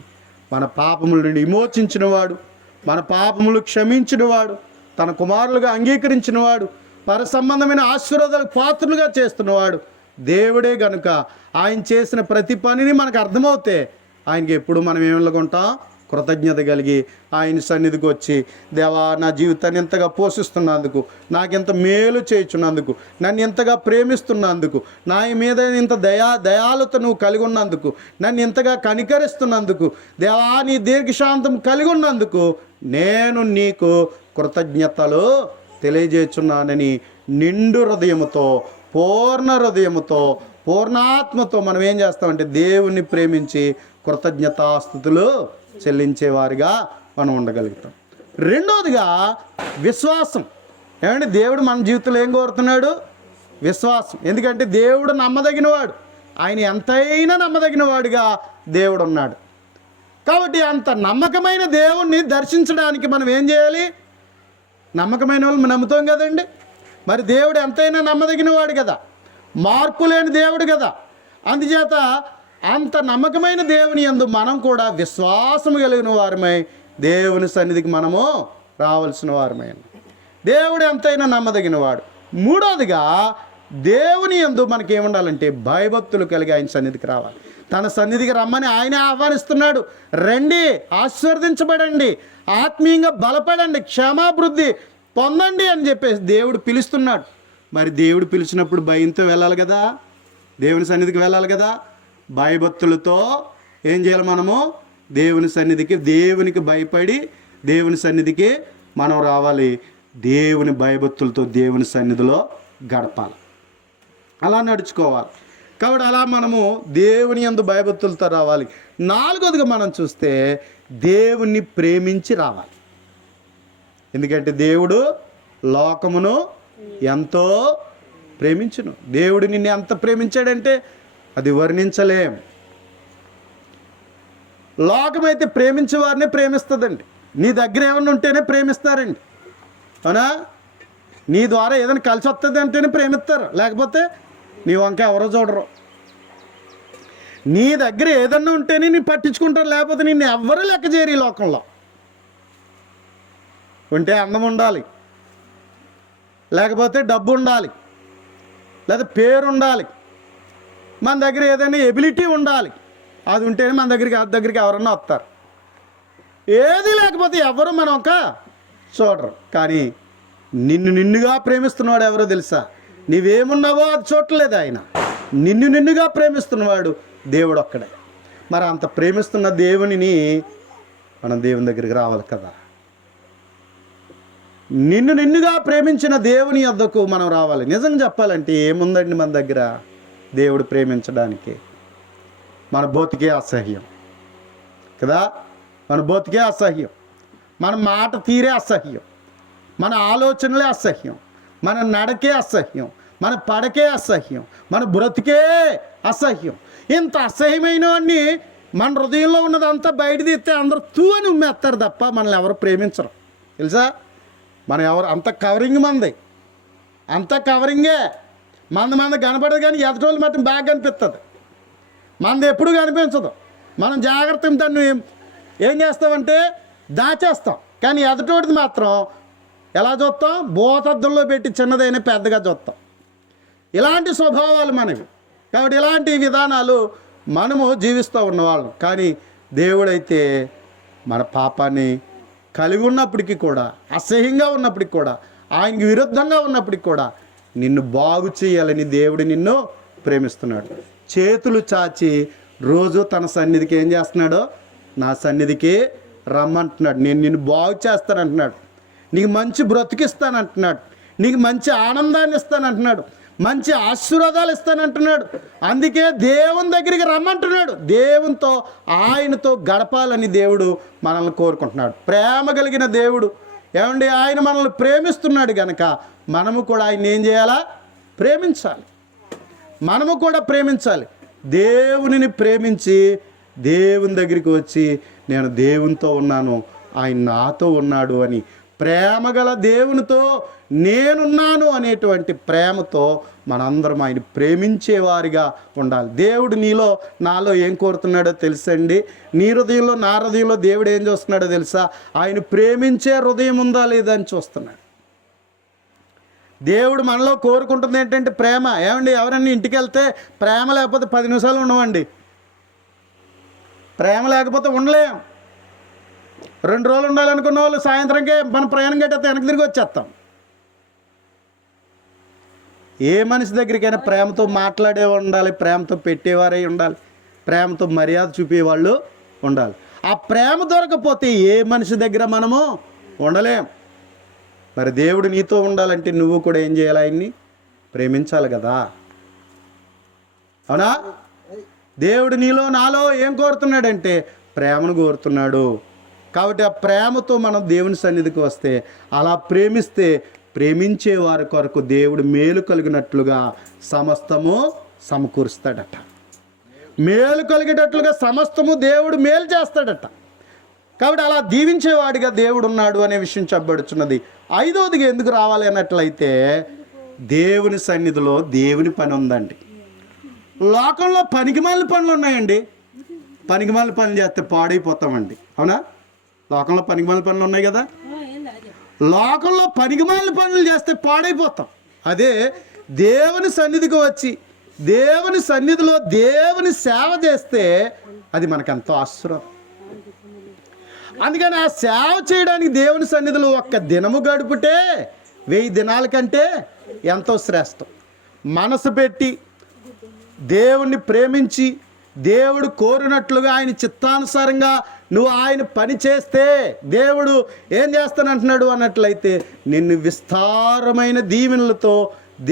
మన పాపముల నుండి విమోచించినవాడు, మన పాపములు క్షమించినవాడు, తన కుమారులుగా అంగీకరించినవాడు, పర సంబంధమైన ఆశీర్వాదాలకు పాత్రలుగా చేస్తున్నవాడు దేవుడే గనుక ఆయన చేసిన ప్రతి పనిని మనకు అర్థమవుతే ఆయనకి ఎప్పుడు మనం ఏమనుకుంటాం? కృతజ్ఞత కలిగి ఆయన సన్నిధికి వచ్చి, దేవా నా జీవితాన్ని ఎంతగా పోషిస్తున్నందుకు, నాకెంత మేలు చేయుచున్నందుకు, నన్ను ఎంతగా ప్రేమిస్తున్నందుకు, నా మీద ఇంత దయాలత నువ్వు కలిగి ఉన్నందుకు, నన్ను ఎంతగా కనికరిస్తున్నందుకు, దేవా నీ దీర్ఘశాంతం కలిగి ఉన్నందుకు నేను నీకు కృతజ్ఞతలు తెలియజేస్తున్నానని నిండు హృదయముతో, పూర్ణ హృదయముతో, పూర్ణాత్మతో మనం ఏం చేస్తామంటే దేవుణ్ణి ప్రేమించి కృతజ్ఞతాస్తుతులు చెల్లించేవారిగా మనం ఉండగలుగుతాం. రెండోదిగా విశ్వాసం. ఏమంటే దేవుడు మన జీవితంలో ఏం కోరుతున్నాడు? విశ్వాసం. ఎందుకంటే దేవుడు నమ్మదగినవాడు, ఆయన ఎంతైనా నమ్మదగినవాడుగా దేవుడు ఉన్నాడు. కాబట్టి అంత నమ్మకమైన దేవుణ్ణి దర్శించడానికి మనం ఏం చేయాలి? నమ్మకమైన వాళ్ళు నమ్ముతాం కదండి. మరి దేవుడు ఎంతైనా నమ్మదగినవాడు కదా, మార్పు లేని దేవుడు కదా. అందుచేత అంత నమ్మకమైన దేవుని యందు మనం కూడా విశ్వాసము కలిగిన వారమై దేవుని సన్నిధికి మనము రావాల్సిన వారమై. దేవుడు ఎంతైనా నమ్మదగినవాడు. మూడోదిగా దేవుని యందు మనకేముండాలంటే భయభక్తులు కలిగి ఆయన సన్నిధికి రావాలి. తన సన్నిధికి రమ్మని ఆయనే ఆహ్వానిస్తున్నాడు. రండి, ఆశీర్వదించబడండి, ఆత్మీయంగా బలపడండి, క్షమాభివృద్ధి పొందండి అని చెప్పేసి దేవుడు పిలుస్తున్నాడు. మరి దేవుడు పిలిచినప్పుడు భయంతో వెళ్ళాలి కదా, దేవుని సన్నిధికి వెళ్ళాలి కదా. భయభక్తులతో ఏం చేయాలి? మనము దేవుని సన్నిధికి, దేవునికి భయపడి దేవుని సన్నిధికి మనం రావాలి. దేవుని భయభక్తులతో దేవుని సన్నిధిలో గడపాలి, అలా నడుచుకోవాలి. కాబట్టి అలా మనము దేవుని యందు భయభక్తులతో రావాలి. నాలుగోదిగా మనం చూస్తే దేవుణ్ణి ప్రేమించి రావాలి. ఎందుకంటే దేవుడు లోకమును ఎంతో ప్రేమించును. దేవుడు నిన్ను ఎంత ప్రేమించాడంటే అది వర్ణించలేం. లోకమైతే ప్రేమించే వారిని ప్రేమిస్తుందండి. నీ దగ్గర ఏమన్నా ఉంటేనే ప్రేమిస్తారండి, అవునా? నీ ద్వారా ఏదైనా కలిసి వస్తుంది అంటేనే ప్రేమిస్తారు, లేకపోతే నీ వంక ఎవరో చూడరు. నీ దగ్గర ఏదన్నా ఉంటేనే నీ పట్టించుకుంటారు, లేకపోతే నిన్ను ఎవ్వరూ లెక్క చేయరు ఈ లోకంలో. ఉంటే అందం ఉండాలి, లేకపోతే డబ్బు ఉండాలి, లేదా పేరు ఉండాలి, మన దగ్గర ఏదైనా ఎబిలిటీ ఉండాలి. అది ఉంటేనే మన దగ్గరికి ఎవరన్నా వస్తారు. ఏది లేకపోతే ఎవరు మనం ఒక చూడరు. కానీ నిన్నుగా ప్రేమిస్తున్నవాడు ఎవరో తెలుసా? నీవేమున్నావో అది చూడలేదు ఆయన. నిన్నుగా ప్రేమిస్తున్నవాడు దేవుడు ఒక్కడే. మరి అంత ప్రేమిస్తున్న దేవునిని మనం దేవుని దగ్గరికి రావాలి కదా. నిన్నుగా ప్రేమించిన దేవుని యొద్దకు మనం రావాలి. నిజంగా చెప్పాలంటే ఏముందండి మన దగ్గర దేవుడు ప్రేమించడానికి? మన బతుకే అసహ్యం కదా, మన బతుకే అసహ్యం, మన మాట తీరే అసహ్యం, మన ఆలోచనలే అసహ్యం, మన నడకే అసహ్యం, మన పడకే అసహ్యం, మన బ్రతికే అసహ్యం. ఇంత అసహ్యమైన వాడిని మన హృదయంలో ఉన్నదంతా బయట తీస్తే అందరూ తూ అని ఉమ్మేస్తారు తప్ప మనల్ని ఎవరు ప్రేమించరు తెలుసా. మనం ఎవరు అంత కవరింగ్ మంది, అంత కవరింగే మంది కనపడదు. కానీ ఎదటోళ్ళు మాత్రం బాగా కనిపిస్తుంది, మంది ఎప్పుడు కనిపించదు. మనం జాగ్రత్తగా దాన్ని ఏం చేస్తామంటే దాచేస్తాం. కానీ ఎదటోడిది మాత్రం ఎలా చూస్తాం? భూతద్దంలో పెట్టి చిన్నదైనా పెద్దగా చూస్తాం. ఇలాంటి స్వభావాలు మనవి. కాబట్టి ఇలాంటి విధానాలు మనము జీవిస్తూ ఉన్నవాళ్ళం. కానీ దేవుడైతే మన పాపాన్ని కలిగి ఉన్నప్పటికీ కూడా, అసహ్యంగా ఉన్నప్పటికి కూడా, ఆయనకి విరుద్ధంగా ఉన్నప్పటికి కూడా నిన్ను బాగు చేయాలని దేవుడు నిన్ను ప్రేమిస్తున్నాడు. చేతులు చాచి రోజు తన సన్నిధికి ఏం చేస్తున్నాడో, నా సన్నిధికి రమ్మంటున్నాడు. నేను నిన్ను బాగు చేస్తానంటున్నాడు, నీకు మంచి బ్రతికిస్తానంటున్నాడు, నీకు మంచి ఆనందాన్ని ఇస్తానంటున్నాడు, మంచి ఆశీర్వాదాలు ఇస్తానంటున్నాడు. అందుకే దేవుని దగ్గరికి రమ్మంటున్నాడు. దేవునితో ఆయనతో గడపాలని దేవుడు మనల్ని కోరుకుంటున్నాడు. ప్రేమ కలిగిన దేవుడు ఏమండి, ఆయన మనల్ని ప్రేమిస్తున్నాడు కనుక మనము కూడా ఆయన ఏం చేయాలా? ప్రేమించాలి. మనము కూడా ప్రేమించాలి. దేవునిని ప్రేమించి దేవుని దగ్గరికి వచ్చి నేను దేవునితో ఉన్నాను, ఆయన నాతో ఉన్నాడు అని ప్రేమగల దేవునితో నేనున్నాను అనేటువంటి ప్రేమతో మనందరం ఆయన ప్రేమించేవారిగా ఉండాలి. దేవుడు నీలో నాలో ఏం కోరుతున్నాడో తెలుసండి. నీ హృదయంలో నా హృదయంలో దేవుడు ఏం చూస్తున్నాడో తెలుసా? ఆయన ప్రేమించే హృదయం ఉందా లేదా అని చూస్తున్నాడు. దేవుడు మనలో కోరుకుంటుంది ఏంటంటే ప్రేమ. ఏమండి, ఎవరన్నా ఇంటికి వెళ్తే ప్రేమ లేకపోతే 10 నిమిషాలు ఉండవండి. ప్రేమ లేకపోతే ఉండలేం. 2 రోజులు ఉండాలనుకున్న వాళ్ళు సాయంత్రంకే మన ప్రయాణం కట్టేస్తే వెనక్కి తిరిగి వచ్చేస్తాం. ఏ మనిషి దగ్గరికైనా ప్రేమతో మాట్లాడే ఉండాలి, ప్రేమతో పెట్టేవారై ఉండాలి, ప్రేమతో మర్యాద చూపేవాళ్ళు ఉండాలి. ఆ ప్రేమ దొరకపోతే ఏ మనిషి దగ్గర మనము ఉండలేం. మరి దేవుడు నీతో ఉండాలంటే నువ్వు కూడా ఏం చేయాలి? ఆయన్ని ప్రేమించాలి కదా, అవునా? దేవుడు నీలో నాలో ఏం కోరుతున్నాడంటే ప్రేమను కోరుతున్నాడు. కాబట్టి ఆ ప్రేమతో మనం దేవుని సన్నిధికి వస్తే, అలా ప్రేమిస్తే ప్రేమించే వారి కొరకు దేవుడు మేలు కలిగినట్లుగా సమస్తము సమకూరుస్తాడట. మేలు కలిగేటట్లుగా సమస్తము దేవుడు మేలు చేస్తాడట. కాబట్టి అలా దీవించేవాడిగా దేవుడు ఉన్నాడు అనే విషయం చెప్పబడుచున్నది. 5వదిగా ఎందుకు రావాలి అన్నట్లయితే, దేవుని సన్నిధిలో దేవుని పని ఉందండి. లోకంలో పనికిమాలిన పనులు ఉన్నాయండి. పనికిమాలిన పనులు చేస్తే పాడైపోతామండి, అవునా? లోకంలో పనికిమాలిన పనులు ఉన్నాయి కదా. లోకంలో పనికిమాలిన పనులు చేస్తే పాడైపోతాం. అదే దేవుని సన్నిధికి వచ్చి దేవుని సన్నిధిలో దేవుని సేవ చేస్తే అది మనకెంతో ఆశీర్వాదం. అందుకని ఆ సేవ చేయడానికి దేవుని సన్నిధిలో ఒక్క దినము గడుపుటే 1000 దినాల కంటే ఎంతో శ్రేష్టం. మనసు పెట్టి దేవుణ్ణి ప్రేమించి దేవుడు కోరినట్లుగా ఆయన చిత్తానుసారంగా నువ్వు ఆయన పని చేస్తే దేవుడు ఏం చేస్తానంటున్నాడు అన్నట్లయితే నిన్ను విస్తారమైన దీవెనలతో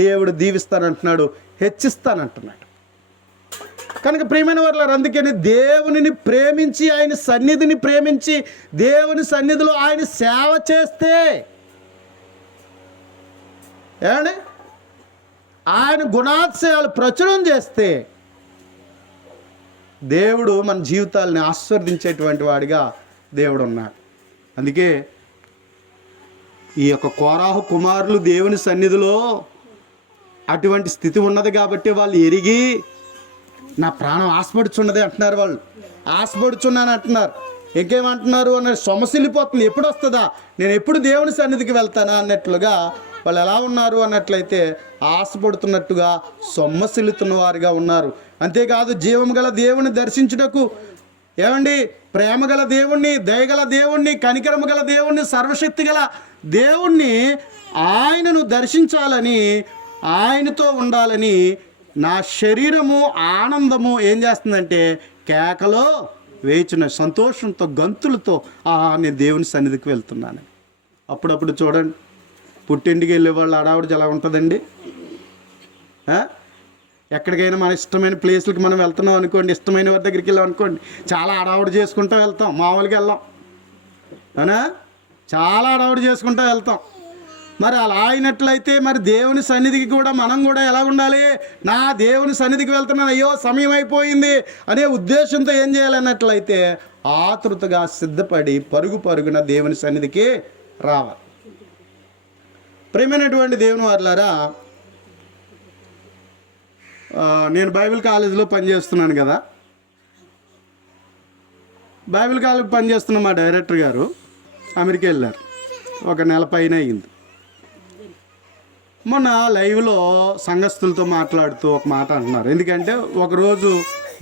దేవుడు దీవిస్తానంటున్నాడు, హెచ్చిస్తానంటున్నాడు. కనుక ప్రియమైన వారు, అందుకని దేవునిని ప్రేమించి ఆయన సన్నిధిని ప్రేమించి దేవుని సన్నిధిలో ఆయన సేవ చేస్తే, ఏమండి, ఆయన గుణాతిశయాలు ప్రచురం చేస్తే దేవుడు మన జీవితాలని ఆశీర్వదించేటువంటి వాడిగా దేవుడు ఉన్నాడు. అందుకే ఈ యొక్క కోరాహు కుమారులు దేవుని సన్నిధిలో అటువంటి స్థితి ఉన్నది కాబట్టి వాళ్ళు ఎరిగి నా ప్రాణం ఆశపడుచున్నది అంటున్నారు. వాళ్ళు ఆశపడుచున్నాను అంటున్నారు. ఇంకేమంటున్నారు అన్న సొమసిల్లిపోతుంది. ఎప్పుడు వస్తుందా, నేను ఎప్పుడు దేవుని సన్నిధికి వెళ్తానా అన్నట్లుగా వాళ్ళు ఎలా ఉన్నారు అన్నట్లయితే ఆశపడుతున్నట్టుగా సొమ్మసిల్లుతున్న వారుగా ఉన్నారు. అంతేకాదు జీవం గల దేవుని దర్శించుటకు ఏమండి ప్రేమ గల దేవుణ్ణి, దయగల దేవుణ్ణి, కనికరము గల దేవుణ్ణి, సర్వశక్తి గల దేవుణ్ణి ఆయనను దర్శించాలని, ఆయనతో ఉండాలని నా శరీరము ఆనందము ఏం చేస్తుందంటే కేకలో వేచిన సంతోషంతో గంతులతో నేను దేవుని సన్నిధికి వెళ్తున్నాను. అప్పుడప్పుడు చూడండి పుట్టింటికి వెళ్ళే వాళ్ళు హడావుడి ఎలా ఉంటుందండి. ఎక్కడికైనా మన ఇష్టమైన ప్లేస్లకి మనం వెళ్తున్నాం అనుకోండి, ఇష్టమైన వారి దగ్గరికి వెళ్ళాం అనుకోండి, చాలా హడావుడి చేసుకుంటూ వెళ్తాం. మామూలుగా వెళ్ళాం అవునా, చాలా హడావుడి చేసుకుంటూ వెళ్తాం. మరి అలా అయినట్లయితే మరి దేవుని సన్నిధికి కూడా మనం కూడా ఎలా ఉండాలి? నా దేవుని సన్నిధికి వెళ్తున్నాను, అయ్యో సమయం అయిపోయింది అనే ఉద్దేశంతో ఏం చేయాలన్నట్లయితే ఆతృతగా సిద్ధపడి పరుగున దేవుని సన్నిధికి రావాలి. ప్రియమైనటువంటి దేవుని వారలారా, నేను బైబిల్ కాలేజీలో పనిచేస్తున్నాను కదా. బైబిల్ కాలేజ్ పనిచేస్తున్న మా డైరెక్టర్ గారు అమెరికా వెళ్ళారు. ఒక నెల పైన అయింది. మొన్న లైవ్లో సంఘస్థులతో మాట్లాడుతూ ఒక మాట అంటున్నారు. ఎందుకంటే ఒకరోజు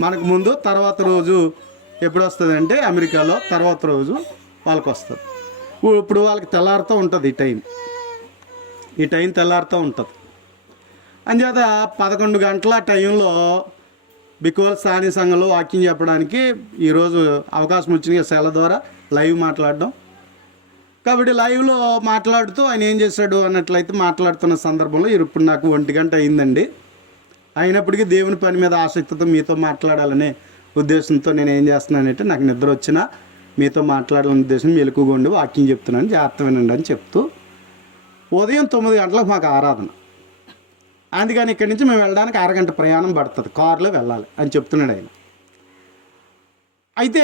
మనకు ముందు, తర్వాత రోజు ఎప్పుడు వస్తుంది అంటే అమెరికాలో తర్వాత రోజు వాళ్ళకి వస్తుంది. ఇప్పుడు వాళ్ళకి తెల్లారుతూ ఉంటుంది ఈ టైం తెల్లారుతూ ఉంటుంది. అంచేత 11 గంటల టైంలో బికోల్ సాని సంఘంలో వాక్యం చెప్పడానికి ఈరోజు అవకాశం వచ్చింది. సెల ద్వారా లైవ్ మాట్లాడడం కాబట్టి లైవ్లో మాట్లాడుతూ ఆయన ఏం చేశాడు అన్నట్లయితే మాట్లాడుతున్న సందర్భంలో ఇప్పుడు నాకు 1 గంట అయిందండి. అయినప్పటికీ దేవుని పని మీద ఆసక్తితో మీతో మాట్లాడాలనే ఉద్దేశంతో నేను ఏం చేస్తున్నానంటే నాకు నిద్ర వచ్చినా మీతో మాట్లాడాలనే ఉద్దేశం మెలకుగా ఉండి వాక్యం చెప్తున్నాను, జాగ్రత్త వినండి అని చెప్తూ ఉదయం 9 గంటలకు మాకు ఆరాధన. అందుకని ఇక్కడి నుంచి మేము వెళ్ళడానికి 1 గంట ప్రయాణం పడుతుంది, కారులో వెళ్ళాలి అని చెప్తున్నాడు ఆయన. అయితే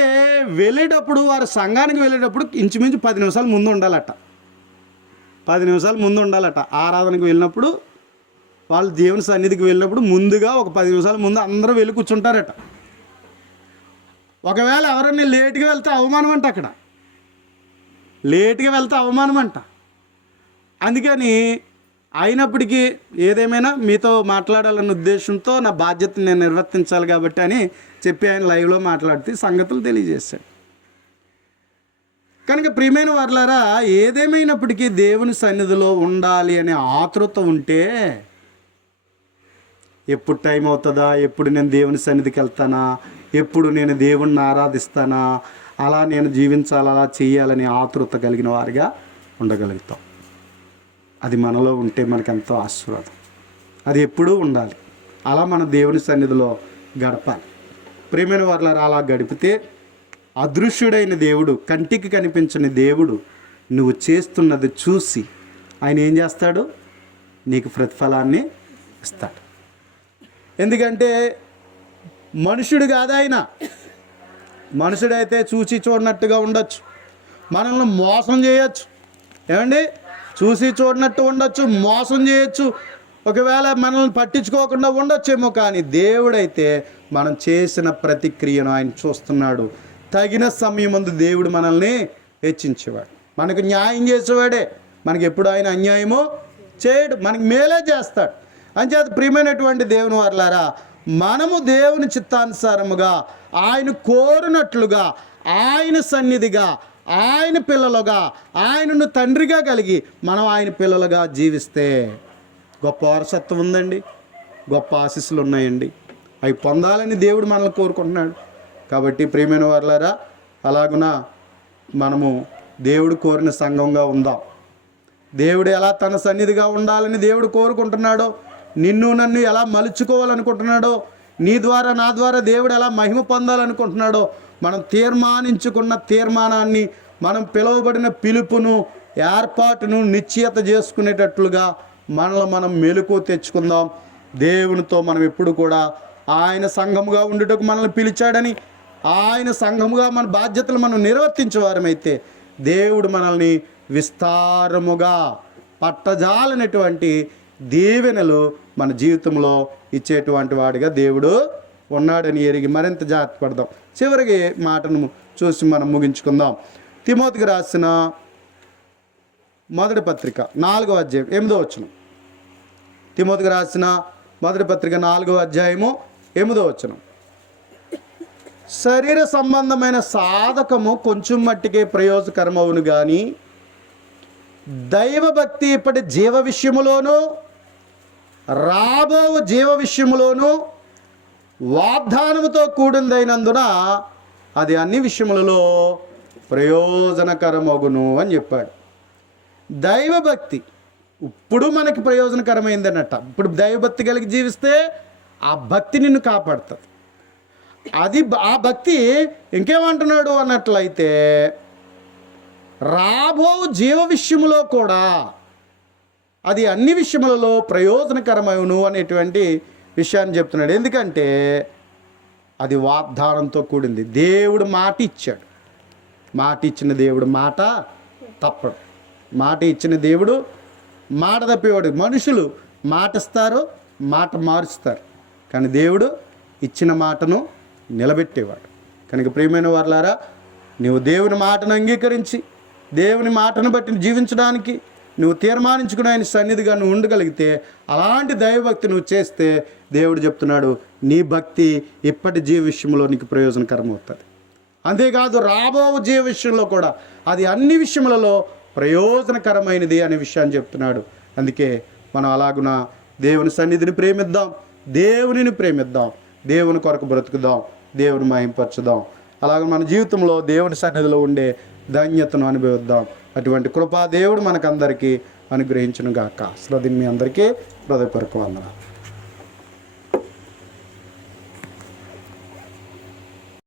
వెళ్ళేటప్పుడు వారి సంఘానికి వెళ్ళేటప్పుడు ఇంచుమించు 10 నిమిషాలు ముందు ఉండాలట. 10 నిమిషాలు ముందు ఉండాలట. ఆరాధనకు వెళ్ళినప్పుడు వాళ్ళు దేవుని సన్నిధికి వెళ్ళినప్పుడు ముందుగా ఒక 10 నిమిషాల ముందు అందరూ వెళ్ళి కూర్చుంటారట. ఒకవేళ ఎవరైనా లేట్గా వెళ్తే అవమానం అంట. అక్కడ లేట్గా వెళ్తే అవమానం అంట. అందుకని అయినప్పటికీ ఏదేమైనా మీతో మాట్లాడాలన్న ఉద్దేశంతో నా బాధ్యతను నేను నిర్వర్తించాలి కాబట్టి అని చెప్పి ఆయన లైవ్లో మాట్లాడుతూ సంగతులు తెలియజేశాడు. కనుక ప్రియమైన వారలారా, ఏదేమైనప్పటికీ దేవుని సన్నిధిలో ఉండాలి అనే ఆతృత ఉంటే ఎప్పుడు టైం అవుతుందా, ఎప్పుడు నేను దేవుని సన్నిధికి వెళ్తానా, ఎప్పుడు నేను దేవుణ్ణి ఆరాధిస్తానా, అలా నేను జీవించాలి, అలా చేయాలని ఆతృత కలిగిన వారిగా ఉండగలుగుతాం. అది మనలో ఉంటే మనకెంతో ఆశీర్వాదం. అది ఎప్పుడూ ఉండాలి. అలా మన దేవుని సన్నిధిలో గడపాలి. ప్రియమైన వారలారా, అలా గడిపితే అదృశ్యుడైన దేవుడు, కంటికి కనిపించని దేవుడు నువ్వు చేస్తున్నది చూసి ఆయన ఏం చేస్తాడు? నీకు ప్రతిఫలాన్ని ఇస్తాడు. ఎందుకంటే మనుషుడు కాదు ఆయన. మనుషుడైతే చూసి చూడనట్టుగా ఉండొచ్చు, మనల్ని మోసం చేయొచ్చు. ఏమండి, చూసి చూడనట్టు ఉండొచ్చు, మోసం చేయొచ్చు, ఒకవేళ మనల్ని పట్టించుకోకుండా ఉండొచ్చేమో. కానీ దేవుడైతే మనం చేసిన ప్రతిక్రియను ఆయన చూస్తున్నాడు. తగిన సమయం ముందు దేవుడు మనల్ని హెచ్చించేవాడు, మనకు న్యాయం చేసేవాడే. మనకి ఎప్పుడు ఆయన అన్యాయమో చేయడు, మనకి మేలే చేస్తాడు. అంచేత ప్రియమైనటువంటి దేవుని వారలారా, మనము దేవుని చిత్తానుసారముగా ఆయన కోరినట్లుగా ఆయన సన్నిధిగా ఆయన పిల్లలుగా ఆయనను తండ్రిగా కలిగి మనం ఆయన పిల్లలుగా జీవిస్తే గొప్ప వారసత్వం ఉందండి, గొప్ప ఆశీస్సులు ఉన్నాయండి. అవి పొందాలని దేవుడు మనల్ని కోరుకుంటున్నాడు. కాబట్టి ప్రియమైన వారలారా, అలాగున మనము దేవుడు కోరిన సంఘంగా ఉందాం. దేవుడు ఎలా తన సన్నిధిగా ఉండాలని దేవుడు కోరుకుంటున్నాడో, నిన్ను నన్ను ఎలా మలుచుకోవాలనుకుంటున్నాడో, నీ ద్వారా నా ద్వారా దేవుడు ఎలా మహిమ పొందాలనుకుంటున్నాడో, మనం తీర్మానించుకున్న తీర్మానాన్ని, మనం పిలువబడిన పిలుపును, ఏర్పాటును నిశ్చయత చేసుకునేటట్లుగా మనల్ని మనం మెలకు తెచ్చుకుందాం. దేవునితో మనం ఎప్పుడు కూడా ఆయన సంఘముగా ఉండుటకు మనల్ని పిలిచాడని, ఆయన సంఘముగా మన బాధ్యతలు మనం నిర్వర్తించేవారమైతే దేవుడు మనల్ని విస్తారముగా పట్టజాలనటువంటి దీవెనలు మన జీవితంలో ఇచ్చేటువంటి వాడిగా దేవుడు ఉన్నాడని ఎరిగి మరింత జాగ్రత్త పడదాం. చివరికి మాటను చూసి మనం ముగించుకుందాం. తిమోతికి రాసిన మొదటి పత్రిక 4వ అధ్యాయం 8వ వచనం. తిమోతికి రాసిన మొదటి పత్రిక 4వ అధ్యాయము 8వ వచనం. శరీర సంబంధమైన సాధకము కొంచెం మట్టికే ప్రయోజకరమవును కానీ దైవభక్తి ఇప్పటి జీవ విషయములోను రాబో జీవ విషయములోను వాగ్దానముతో కూడిందైనందున అది అన్ని విషయములలో ప్రయోజనకరమగును అని చెప్పాడు. దైవభక్తి ఇప్పుడు మనకి ప్రయోజనకరమైంది అన్నట్ట. ఇప్పుడు దైవభక్తి కలిగి జీవిస్తే ఆ భక్తి నిన్ను కాపాడుతుంది. అది ఆ భక్తి ఇంకేమంటున్నాడు అన్నట్లయితే రాబో జీవ విషయములో కూడా అది అన్ని విషయములలో ప్రయోజనకరమవును అనేటువంటి విషయాన్ని చెప్తున్నాడు. ఎందుకంటే అది వాగ్దానంతో కూడింది. దేవుడు మాట ఇచ్చాడు. మాట ఇచ్చిన దేవుడు మాట తప్పడు. మాట ఇచ్చిన దేవుడు మాట తప్పేవాడు. మనుషులు మాట ఇస్తారు, మాట మారుస్తారు, కానీ దేవుడు ఇచ్చిన మాటను నిలబెట్టేవాడు. కనుక ప్రియమైన వారలారా, నువ్వు దేవుని మాటను అంగీకరించి దేవుని మాటను బట్టి జీవించడానికి నువ్వు తీర్మానించుకుని ఆయన సన్నిధిగా నువ్వు ఉండగలిగితే, అలాంటి దైవభక్తి నువ్వు చేస్తే దేవుడు చెప్తున్నాడు నీ భక్తి ఇప్పటి జీవ విషయంలో నీకు ప్రయోజనకరం అవుతుంది. అంతేకాదు రాబో జీవ విషయంలో కూడా అది అన్ని విషయములలో ప్రయోజనకరమైనది అనే విషయాన్ని చెప్తున్నాడు. అందుకే మనం అలాగున దేవుని సన్నిధిని ప్రేమిద్దాం, దేవునిని ప్రేమిద్దాం, దేవుని కొరకు బ్రతుకుదాం, దేవుని మహింపరచుదాం. అలాగే మన జీవితంలో దేవుని సన్నిధిలో ఉండే ధన్యతను అనుభవిద్దాం. అటువంటి కృపా దేవుడు మనకందరికీ అనుగ్రహించును గాక. శ్రద్ధ మీ అందరికీ హృదయపూర్వక వందనాలు.